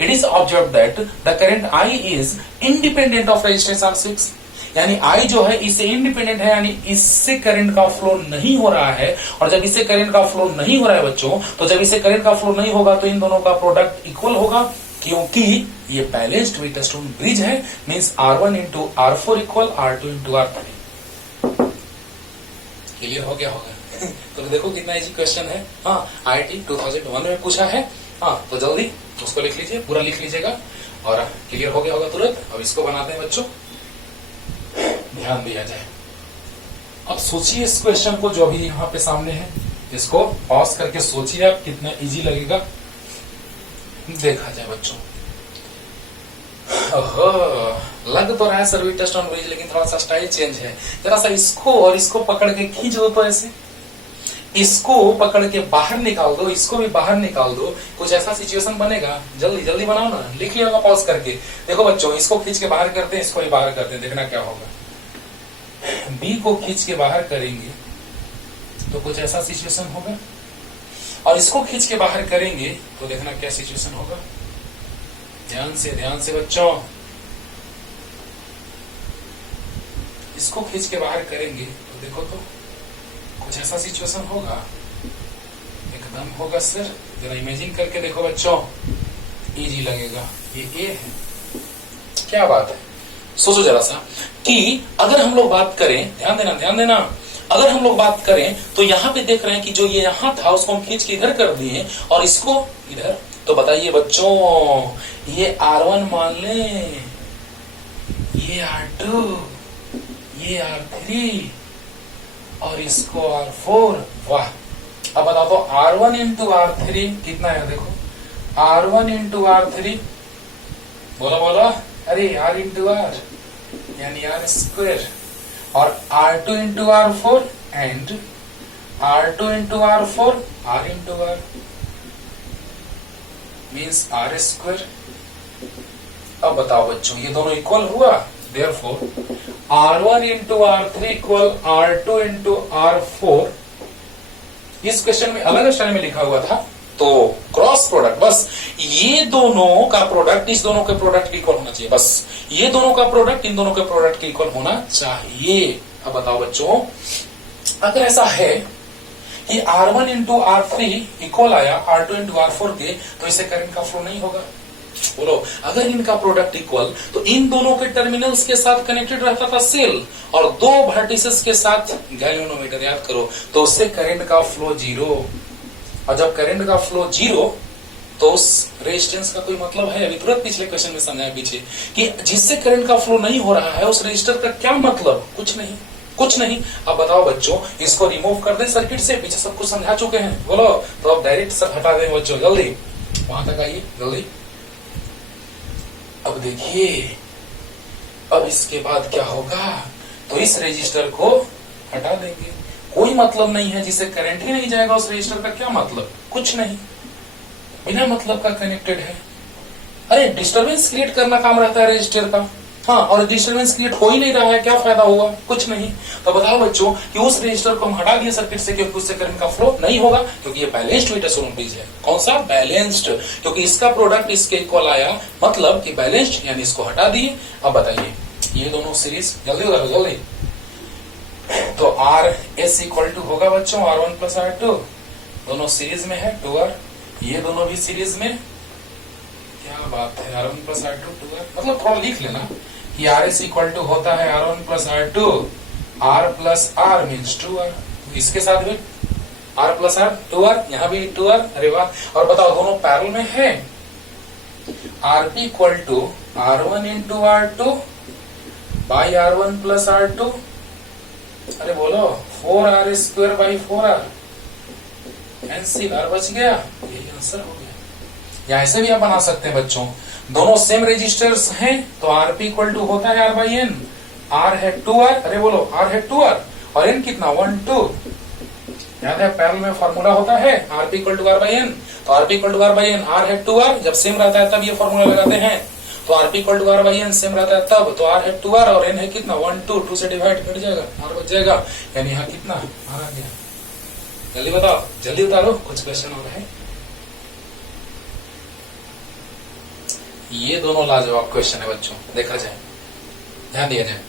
it is observe that the current I is independent of resistance R6, यानी आई जो है इससे इंडिपेंडेंट है, यानी इससे करंट का फ्लो नहीं हो रहा है। और जब इससे करंट का फ्लो नहीं हो रहा है बच्चों, तो जब इससे करंट का फ्लो नहीं होगा तो इन दोनों का प्रोडक्ट इक्वल होगा, क्योंकि ये बैलेंस्ड व्हीटस्टोन ब्रिज है, means R1 into R4 equal R2 into R3। Clear हो गया होगा। तो देखो कितना इजी क्वेश्चन है। हाँ, IIT 2001 में पूछा है। हाँ, तो जल्दी उसको लिख लीजिए, पूरा लिख लीजिएगा और क्लियर हो गया होगा तुरंत। अब इसको बनाते हैं बच्चों, ध्यान दिया जाए। अब सोचिए इस क्वेश्चन को जो अभी यहाँ पे सामने है, इसको पॉज करके सोचिए आप, कितना इजी लगेगा देखा जाए बच्चों। लग तो रहा है सर व्हीटस्टोन ब्रिज, लेकिन थोड़ा सा स्टाइल चेंज है। जरा सा इसको और इसको पकड़ के खींच दो, तो ऐसे इसको पकड़ के बाहर निकाल दो, इसको भी बाहर निकाल दो, कुछ ऐसा सिचुएशन बनेगा। जल्दी जल्दी बनाओ ना, लिख लिया होगा पॉज करके। देखो बच्चों, इसको खींच के बाहर करते हैं, इसको भी बाहर करते हैं, देखना क्या होगा। बी को खींच के बाहर करेंगे तो कुछ ऐसा सिचुएशन होगा, और इसको खींच के बाहर करेंगे तो देखना क्या सिचुएशन होगा। ध्यान से बच्चों, इसको खींच के बाहर करेंगे तो देखो तो कुछ ऐसा सिचुएशन होगा, एकदम होगा सर। जरा इमेजिन करके देखो बच्चों, इजी लगेगा। ये ए है, क्या बात है। सोचो जरा सा कि अगर हम लोग बात करें, ध्यान देना, अगर हम लोग बात करें तो यहाँ पे देख रहे हैं कि जो ये यहाँ था उसको हम खींच के इधर कर दिए और इसको इधर। तो बताइए बच्चों, ये R1 मान लें, ये R2, ये R3 और इसको R4। वाह, अब बताओ तो R1 इंटू R3 कितना है। देखो R1 इंटू R3, बोलो, अरे R इंटू R यानी R स्क्वायर, और R2 into R4 and R2 into R4 R into R means R square. अब बताओ बच्चों, ये दोनों इक्वल हुआ, therefore R1 into R3 equal R2 into R4। इस क्वेश्चन में अलग स्टाइल में लिखा हुआ था, तो क्रॉस प्रोडक्ट, बस ये दोनों का प्रोडक्ट इस दोनों के प्रोडक्ट इक्वल होना चाहिए, बस ये दोनों का प्रोडक्ट इन दोनों के प्रोडक्ट के इक्वल होना चाहिए। अब बताओ बच्चों, अगर ऐसा है कि R1 इंटू R3 इक्वल आया R2 इंटू R4 के, तो इससे करंट का फ्लो नहीं होगा। बोलो, अगर इनका प्रोडक्ट इक्वल तो इन दोनों के टर्मिनल्स के साथ कनेक्टेड रहता था सेल, और दो वर्टिसेस के साथ गैल्वेनोमीटर, याद करो, तो उससे करंट का फ्लो जीरो। और जब करंट का फ्लो जीरो तो उस रेजिस्टेंस का कोई मतलब है। अभी तुरंत पिछले क्वेश्चन में समझाया पीछे कि जिससे करंट का फ्लो नहीं हो रहा है उस रेजिस्टर का क्या मतलब, कुछ नहीं। अब बताओ बच्चों, इसको रिमूव कर दे सर्किट से, पीछे सब कुछ समझा चुके हैं। बोलो, तो अब डायरेक्ट सब हटा दें बच्चों, जल्दी वहां तक आइए जल्दी। अब देखिए, अब इसके बाद क्या होगा, तो इस रेजिस्टर को हटा देंगे। कोई मतलब नहीं है, जिसे करंट ही नहीं जाएगा उस रेजिस्टर का क्या मतलब, कुछ नहीं, बिना मतलब का कनेक्टेड है। अरे डिस्टरबेंस क्रिएट करना काम रहता है रेजिस्टर का, हाँ, और डिस्टर्बेंस क्रिएट हो ही नहीं रहा है, क्या फायदा हुआ, कुछ नहीं। तो बताओ बच्चों कि उस रजिस्टर को हम हटा दिए सर्किट से, क्योंकि उससे करंट का फ्लो नहीं होगा, क्योंकि ये बैलेंस्ड वेटेड सोलनॉइड ब्रिज है। कौन सा? बैलेंस्ड, क्योंकि इसका प्रोडक्ट इसके इक्वल आया, मतलब कि बैलेंस्ड, यानी इसको हटा दिए। अब बताइए ये दोनों सीरीज, जल्दी उधर जल्दी। तो आर एस इक्वल टू होगा बच्चों R1 प्लस R2, दोनों सीरीज में है 2R, ये दोनों भी सीरीज में, क्या बात है, R1 प्लस R2 2R, मतलब थोड़ा लिख लेना कि आर एस इक्वल टू होता है R1 plus R2, R plus R means 2R, इसके साथ भी R प्लस R 2R, यहाँ भी 2R, अरे वाह। और बताओ दोनों पैरेलल में है, RP equal to R1 into R2 by R1 plus R2, अरे बोलो 4R square by 4R, are बच गया, यही आंसर हो गया। या ऐसे भी आप बना सकते हैं बच्चों, दोनों सेम रेजिस्टर्स हैं तो आरपी इक्वल टू होता है R बाई एन, R है 2R, अरे बोलो R है 2R और N कितना 1 2, याद है पैरेलल में फॉर्मूला होता है RP equal to R by n, तो RP equal to R by n, R है 2R, जब सेम रहता है तब ये फॉर्मूला लगाते हैं, तो RP equal to R by N same रहता है तब, तो R है 2R और N है कितना 1 2, 2 से डिवाइड कर जाएगा, R बच जाएगा, यानी यहाँ कितना R आ गया। जल्दी बताओ, जल्दी उतारो, कुछ क्वेश्चन और है। ये दोनों लाजवाब क्वेश्चन है बच्चों, देखा जाए, ध्यान दिया जाए।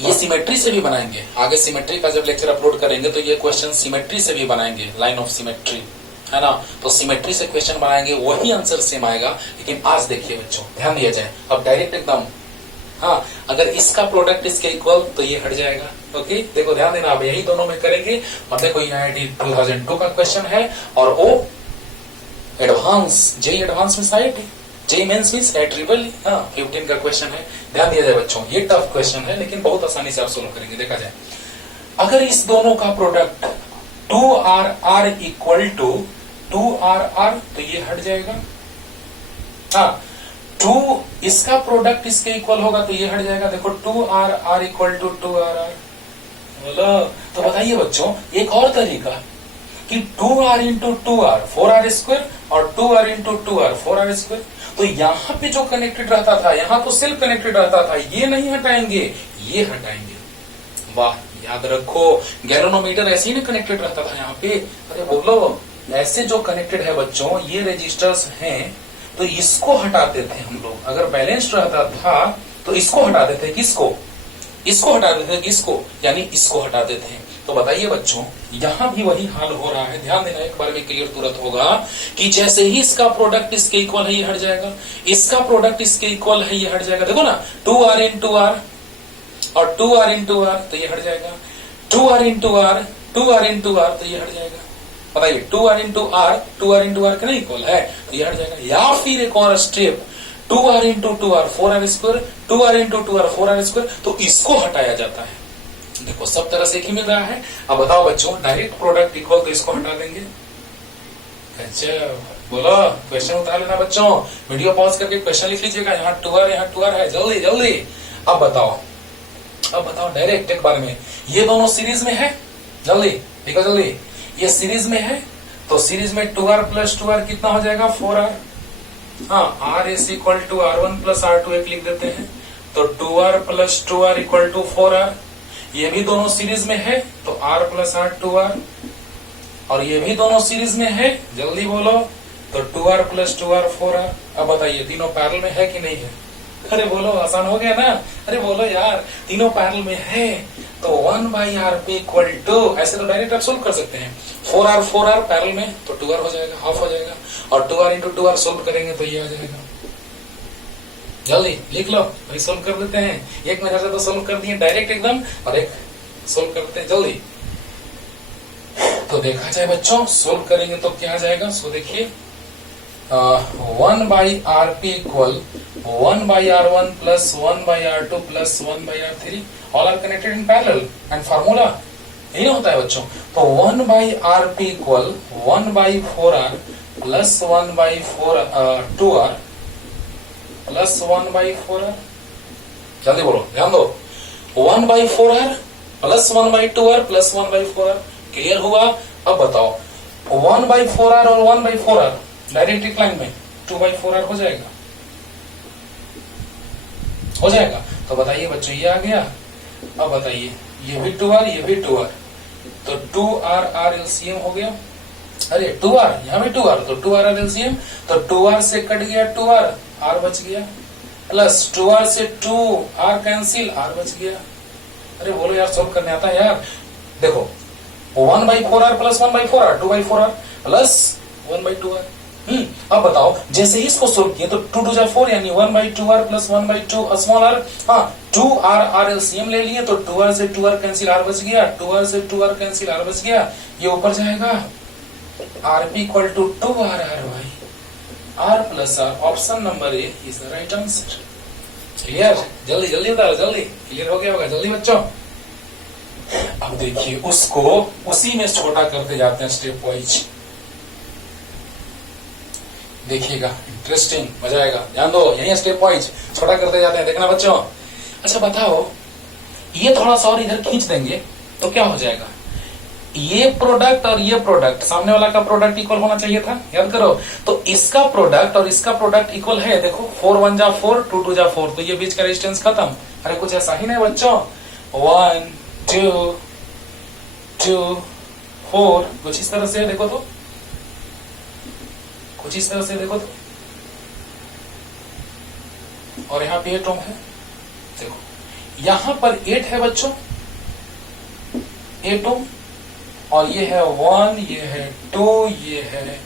ये सिमेट्री से भी बनाएंगे, आगे सिमेट्री का जब लेक्चर अपलोड करेंगे तो ये क्वेश्चन सिमेट्री से भी बनाएंगे, लाइन ऑफ सिमेट्री है ना, तो सिमेट्री से क्वेश्चन बनाएंगे, वही आंसर सेम आएगा। लेकिन आज देखिए बच्चों, ध्यान दिया जाए, अब डायरेक्ट एकदम, हाँ अगर इसका प्रोडक्ट इसके इक्वल तो ये हट जाएगा। ओके देखो ध्यान देना, अब यही दोनों में करेंगे। और देखो ये IIT 2002 का क्वेश्चन है और वो एडवांस जेई एडवांस में साइट है, जेई मेंस मींस ट्रिपल 15 का क्वेश्चन है। ध्यान दिया जाए बच्चों, ये टफ क्वेश्चन है लेकिन बहुत आसानी से आप सोल्व करेंगे। देखा जाए, अगर इस दोनों का product 2RR equal to 2RR तो ये हट जाएगा, हाँ 2 इसका प्रोडक्ट इसके इक्वल होगा तो ये हट जाएगा। देखो 2RR इक्वल टू 2RR, बोलो तो बताइए बच्चों एक और तरीका कि 2R into 2R 4R square और 2R into 2R 4R square, तो यहाँ पे जो कनेक्टेड रहता था यहाँ तो सेल्फ कनेक्टेड रहता था, ये नहीं हटाएंगे, ये हटाएंगे। वाह, याद रखो गैल्वेनोमीटर ऐसे ही ना कनेक्टेड रहता था यहाँ पे। अरे बोलो, ऐसे जो कनेक्टेड है बच्चों ये रेजिस्टर्स हैं, तो इसको हटाते थे हम लोग। अगर बैलेंस्ड रहता था तो इसको हटाते थे, किसको? इसको हटाते थे, किसको? यानी इसको हटाते थे। तो बताइए बच्चों, यहां भी वही हाल हो रहा है। ध्यान देना, एक बार में क्लियर तुरंत होगा कि जैसे ही इसका प्रोडक्ट इसके इक्वल है ये हट जाएगा, इसका प्रोडक्ट इसके इक्वल है ये हट जाएगा। देखो ना 2R इंटू R और 2R इंटू R तो ये हट जाएगा, 2R into R 2R into R तो ये हट जाएगा। बताइए 2R into R 2R into R के नहीं इक्वल है तो ये हट जाएगा। या फिर एक और step 2R into 2R 4R square 2R into 2R 4R square, तो इसको हटाया जाता है। देखो सब तरह से एक ही मिल रहा है। अब बताओ बच्चों, डायरेक्ट प्रोडक्ट इक्वल तो इसको हटा देंगे। अच्छा बोलो, क्वेश्चन उतार लेना बच्चों, वीडियो पॉज करके क्वेश्चन लिख लीजिएगा। यहाँ 2R यहाँ 2R है, जल्दी जल्दी। अब बताओ डायरेक्ट एक बार में, ये दोनों सीरीज में है, जल्दी देखो जल्दी, ये सीरीज में है तो सीरीज में 2R प्लस 2R कितना हो जाएगा 4R। हाँ, R is equal to R1 plus R2 एक लिख देते हैं, तो 2R plus 2R equal to 4R। ये भी दोनों सीरीज में है तो R प्लस R 2R, और ये भी दोनों सीरीज में है, जल्दी बोलो, तो 2R प्लस 2R 4R। अब बताइए तीनों पैरेलल में है कि नहीं है? अरे बोलो, आसान हो गया ना। अरे बोलो यार, तीनों पैरेलल में है तो 1/RP इक्वल टू, ऐसे तो डायरेक्ट आप सोल्व कर सकते हैं, 4R पैरेलल में तो 2R हो जाएगा, हाफ हो जाएगा, और 2R इंटू 2R सोल्व करेंगे तो ये आ जाएगा। जल्दी लिख लो, भाई सोल्व कर देते हैं। एक मेथड से तो सोल्व कर दिए डायरेक्ट एकदम, और एक सोल्व करते हैं जल्दी। तो देखा जाए बच्चों, सोल्व करेंगे तो क्या आ जाएगा। सो देखिए 1/RP equal 1/R1 plus 1/R2 plus 1/R3, all are connected in parallel and formula यही होता है बच्चों। तो 1/RP equal 1/4R plus 1/2R plus 1/4R। जल्दी बोलो, ध्यान दो, 1/4R plus 1/2R plus 1/4R। Clear हुआ? अब बताओ 1/4R और 1/4R डायरेक्ट लाइन में 2/4R हो जाएगा। हो जाएगा। तो बताइए बच्चों ये आ गया। अब बताइए ये भी 2r ये भी 2r, तो 2r r एलसीएम हो गया। अरे 2r यहाँ भी 2r, तो 2r r एलसीएम, तो 2r से कट गया 2r, r बच गया, प्लस 2r से 2r कैंसिल, r बच गया। अरे बोलो यार सोल्व करने आता है यार। देखो 1/4r plus 1/4r 2/4r plus 1/2r। अब बताओ जैसे ही इसको सोल्व किए तो 2 2 जा 4 यानी 1/2r प्लस 1/2 स्मॉल r। हाँ 2r r एलसीएम ले लिए तो 2r से 2r कैंसिल, r बच गया, 2r से 2r कैंसिल, r बच गया। ये ऊपर जाएगा rp equal to 2r r y, r plus r। Option number A is the right answer. Clear? जल्दी जल्दी उतारो, जल्दी क्लियर हो गया होगा, जल्दी बच्चों। अब देखिए उसको उसी में छोटा करते जाते हैं स्टेप वाइज। देखिएगा इंटरेस्टिंग, मजा आएगा, ध्यान दो, यही स्टेप वाइज छोटा करते जाते हैं, देखना बच्चों। अच्छा बताओ ये थोड़ा सा और इधर खींच देंगे तो क्या हो जाएगा, ये प्रोडक्ट और ये प्रोडक्ट, सामने वाला का प्रोडक्ट इक्वल होना चाहिए था, याद करो। तो इसका प्रोडक्ट और इसका प्रोडक्ट इक्वल है, देखो 4 1 जा 4 2 2 जा 4, तो ये बीच का रेजिस्टेंस खत्म। अरे कुछ ऐसा ही नहीं बच्चों, 1 2 2 4 कुछ इस तरह से देखो तो, कुछ इस तरह से देखो तो, और यहाँ पे 8 ओम है। देखो यहां पर 8 है बच्चों, 8 ओम, और ये है 1, ये है 2, ये है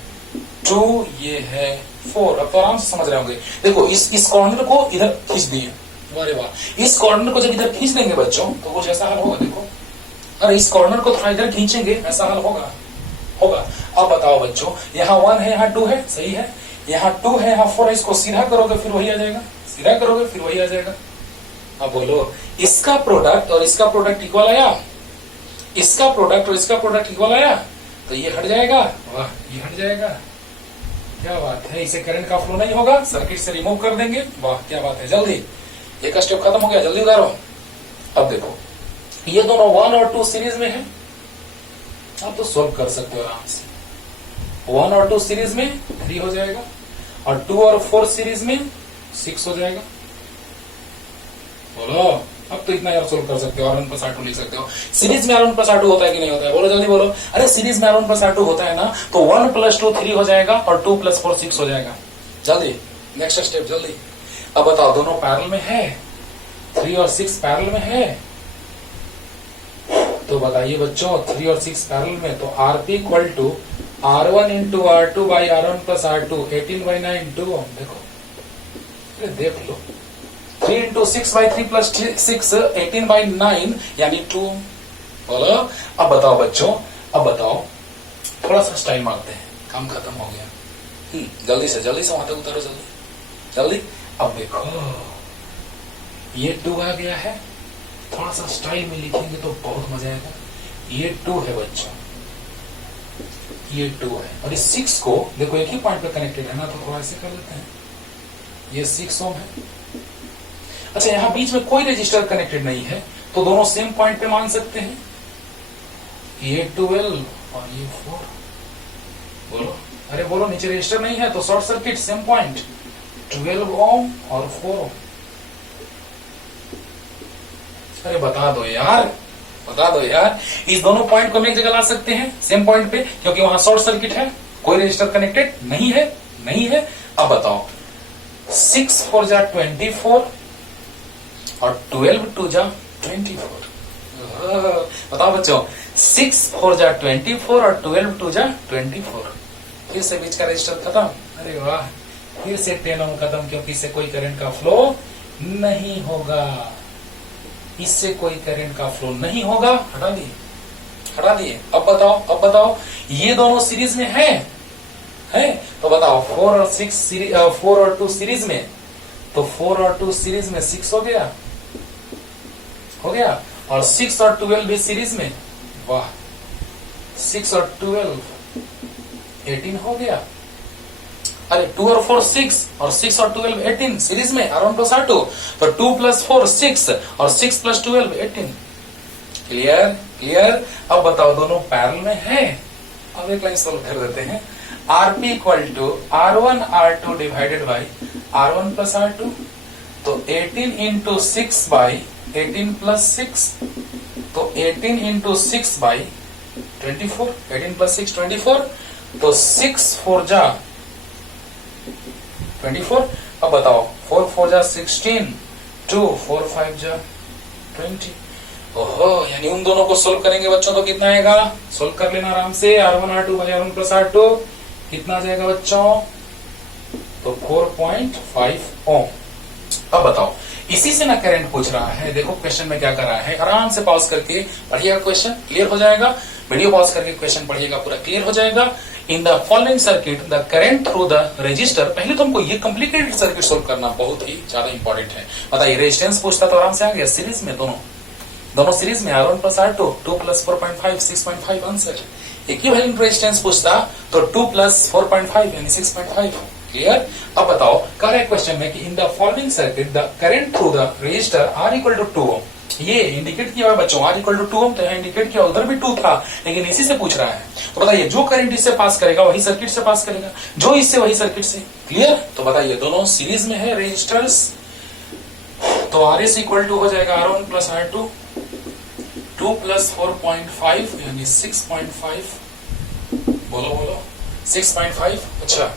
2, ये है 4। अब तो आराम से समझ रहे होंगे। देखो इस कॉर्नर को इधर खींच दिए, अरे वाह, इस कॉर्नर को जब इधर खींच देंगे बच्चों तो कुछ ऐसा हल होगा। देखो अरे इस कॉर्नर को थोड़ा इधर खींचेंगे, ऐसा हल होगा, होगा। अब बताओ बच्चों, यहाँ 1 है, यहाँ 2 है, सही है, यहाँ 2 है, यहाँ 4 है, इसको सीधा करोगे फिर वही आ जाएगा, सीधा करोगे फिर वही आ जाएगा। अब बोलो इसका प्रोडक्ट और इसका प्रोडक्ट इक्वल आया, इसका प्रोडक्ट और इसका प्रोडक्ट इक्वल आया, तो ये हट जाएगा, वाह ये हट जाएगा, क्या बात है। इसे करंट का फ्लो नहीं होगा, सर्किट से रिमूव कर देंगे, वाह क्या बात है। जल्दी एक स्टेप खत्म हो गया, जल्दी उतारो। अब देखो ये दोनों 1 और 2 सीरीज में है, आप तो सोल्व कर सकते हो आराम से। 1 और 2 सीरीज में 3 हो जाएगा, और 2 और 4 सीरीज में 6 हो जाएगा। बोलो अब तो इतना यार सोल्व कर सकते हो, R1 + R2 लिख सकते हो। सीरीज में R1 + R2 होता है कि नहीं होता है, बोलो जल्दी बोलो। अरे सीरीज में R1 + R2 होता है ना, तो 1 + 2 3 हो जाएगा, और 2 + 4 6 हो जाएगा। जल्दी नेक्स्ट स्टेप जल्दी। अब बताओ दोनों पैरेलल में है, 3 और 6 पैरेलल में है, तो बताइए बच्चों 3 और 6 पैरेलल में, तो Rp equal to R1 × R2 by R1 + R2 18/9 2 ohm. देखो अरे देख लो, 3 × 6/3 + 6 18/9 यानी 2 ओम। बोलो अब बताओ बच्चों, अब बताओ थोड़ा सा स्टाइल मारते हैं, काम खत्म हो गया। जल्दी से वहां तक उतारो, जल्दी जल्दी। अब देखो ये 2 आ गया है, थोड़ा सा स्टाइल में लिखेंगे तो बहुत मजा आएगा। ये 2 है बच्चों, ये 2 है, और इस 6 को देखो एक ही पॉइंट पे कनेक्टेड है ना, तो थोड़ा ऐसे कर लेते हैं, ये 6 ओम है। अच्छा यहाँ बीच में कोई रजिस्टर कनेक्टेड नहीं है, तो दोनों सेम पॉइंट पे मान सकते हैं, ये 12 और ये 4। बोलो अरे बोलो नीचे रजिस्टर नहीं है तो शॉर्ट सर्किट, सेम पॉइंट 12 ओम और 4 ओम। अरे बता दो यार, बता दो यार, इस दोनों पॉइंट को हम एक जगह ला सकते हैं सेम पॉइंट पे, क्योंकि वहां शॉर्ट सर्किट है, कोई रजिस्टर कनेक्टेड नहीं है, नहीं है। अब बताओ 6 4 जा 24 और 12 2 जा 24। बताओ बच्चों 6 4 जा 24 और 12 2 जा 24, फिर से बीच का रजिस्टर खत्म। अरे वाह, फिर से 10 ओम खत्म, क्योंकि इससे कोई करंट का फ्लो नहीं होगा, इससे कोई करंट का फ्लो नहीं होगा, हटा दिए, हटा दिए। अब बताओ ये दोनों सीरीज में है, तो बताओ 4 और 6 सीरीज, 4 और 2 सीरीज में, तो 4 और 2 सीरीज में 6 हो गया, और 6 और 12 भी सीरीज में, वाह 6 और 12 18 हो गया। अरे 2 और 4 6 और 6 और 12 18 सीरीज में, R1 + R2, तो 2 + 4 6 और 6 + 12 18। Clear clear. अब बताओ दोनों पैरेलल में है, अब एक लाइन सोल्व कर देते हैं। Rp equal to R1 R2 divided by R1 + R2, तो 18 इंटू 6 बाई 18 प्लस 6, तो 18 इंटू 6 बाई 24, 18 प्लस 6 24, तो 6 4 जा 24। अब बताओ 4 4 जा 16, 2 4 5 जा 20। ओहो, यानी उन दोनों को सोल्व करेंगे बच्चों तो कितना आएगा, सोल्व कर लेना आराम से। R1 R2 भाई R1 प्लस R2 कितना आ जाएगा बच्चों, तो 4.5 ओम। अब बताओ, इसी से ना करंट पूछ रहा है। देखो क्वेश्चन में क्या कर रहा है, आराम से पॉज करके पढ़िएगा, क्वेश्चन क्लियर हो जाएगा। वीडियो पॉज करके क्वेश्चन पढ़िएगा, पूरा क्लियर हो जाएगा। In the following circuit the current through the resistor, पहले तो हमको ये कॉम्प्लिकेटेड सर्किट सोल्व करना बहुत ही ज्यादा इंपॉर्टेंट है। बताइए, रेजिस्टेंस पूछता तो आराम से आ गया, सीरीज में दोनों सीरीज में R1 plus R2, 2 plus 4.5 6.5 answer. Equivalent resistance पूछता तो 2 प्लस 4.5 यानी 6.5। क्लियर। अब बताओ, कह रहे क्वेश्चन में कि in the following circuit the current through the resistor R equal to 2 ohm. ये इंडिकेट किया हुआ बच्चों, R इक्वल टू 2 ओम, तो यहाँ इंडिकेट किया, उधर भी 2 था, लेकिन इसी से पूछ रहा है। तो बताइए, जो करंट इससे पास करेगा वही सर्किट से पास करेगा, जो इससे वही सर्किट से। क्लियर। तो बताइए, दोनों सीरीज में है रेजिस्टर्स, तो RS इक्वल टू हो जाएगा R1 प्लस R2, 2 प्लस 4.5 यानी 6.5। बोलो 6.5। अच्छा,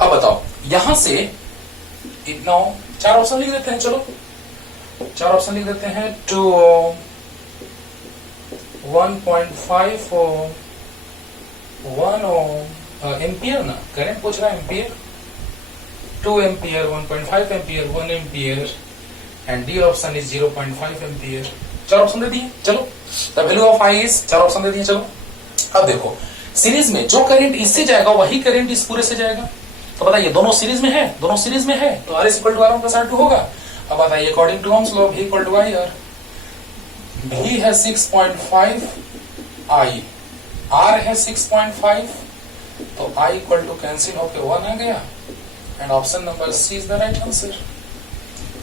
अब बताओ, यहां से इतना 4 ऑप्शन लिख देते हैं। चलो 4 ऑप्शन लिख देते हैं। 2 1.5 1 एम्पियर ना, करंट पूछ रहा है ampere, 2 ampere, 1.5 ampere, 1 ampere, and D option is 0.5 ampere. 4 option दे दिए। चलो, the value of I is, 4 option दे दिए। चलो, अब देखो, सीरीज में जो करंट इससे जाएगा वही करंट इस पूरे से जाएगा। तो बताइए, दोनों सीरीज में है, तो R is equal to R1 plus R2 होगा। अब बताइए, according to Ohm's law, V equal to I R, V है 6.5, I R है 6.5, तो I इक्वल टू कैंसिल होकर 1 आ गया, and option number C is the right answer.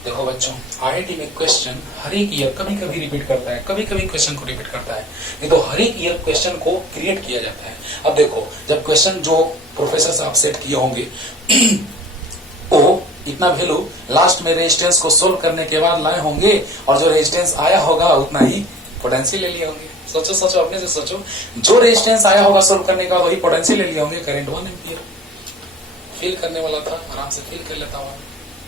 देखो बच्चों, IIT में क्वेश्चन हर एक ईयर कभी कभी रिपीट करता है, कभी कभी क्वेश्चन को रिपीट करता है, नहीं तो हर एक ईयर क्वेश्चन को क्रिएट किया जाता है। अब देखो, जब क्वेश्चन जो प्रोफेसर साहब सेट किए होंगे वो इतना वैल्यू लास्ट में रेजिस्टेंस को सोल्व करने के बाद लाए होंगे, और जो रेजिस्टेंस आया होगा उतना ही पोटेंशियल ले लिए होंगे। सोचो अपने से सोचो, जो रेजिस्टेंस आया होगा सोल्व करने का वही पोटेंशियल ले लिए होंगे। करंट 1 एम्पियर फील करने वाला था, आराम से फील कर लेता हुआ।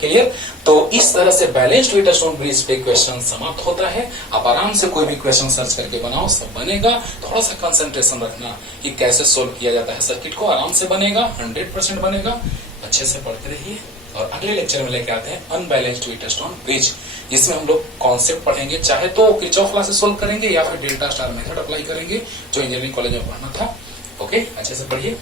क्लियर। तो इस तरह से बैलेंस्ड व्हीटस्टोन ब्रिज पे क्वेश्चन समाप्त होता है। आप आराम से कोई भी क्वेश्चन सर्च करके बनाओ, सब बनेगा। थोड़ा सा कंसंट्रेशन रखना कि कैसे सोल्व किया जाता है सर्किट को, आराम से बनेगा, 100% बनेगा। अच्छे से पढ़ते रहिए, और अगले लेक्चर में लेके आते हैं अनबैलेंस्ड व्हीटस्टोन ब्रिज। इसमें हम लोग कॉन्सेप्ट पढ़ेंगे, चाहे तो किरचॉफ लॉ से सोल्व करेंगे या फिर डेल्टा स्टार मेथड अप्लाई करेंगे, जो इंजीनियरिंग कॉलेज में पढ़ना था। ओके, अच्छे से पढ़िए।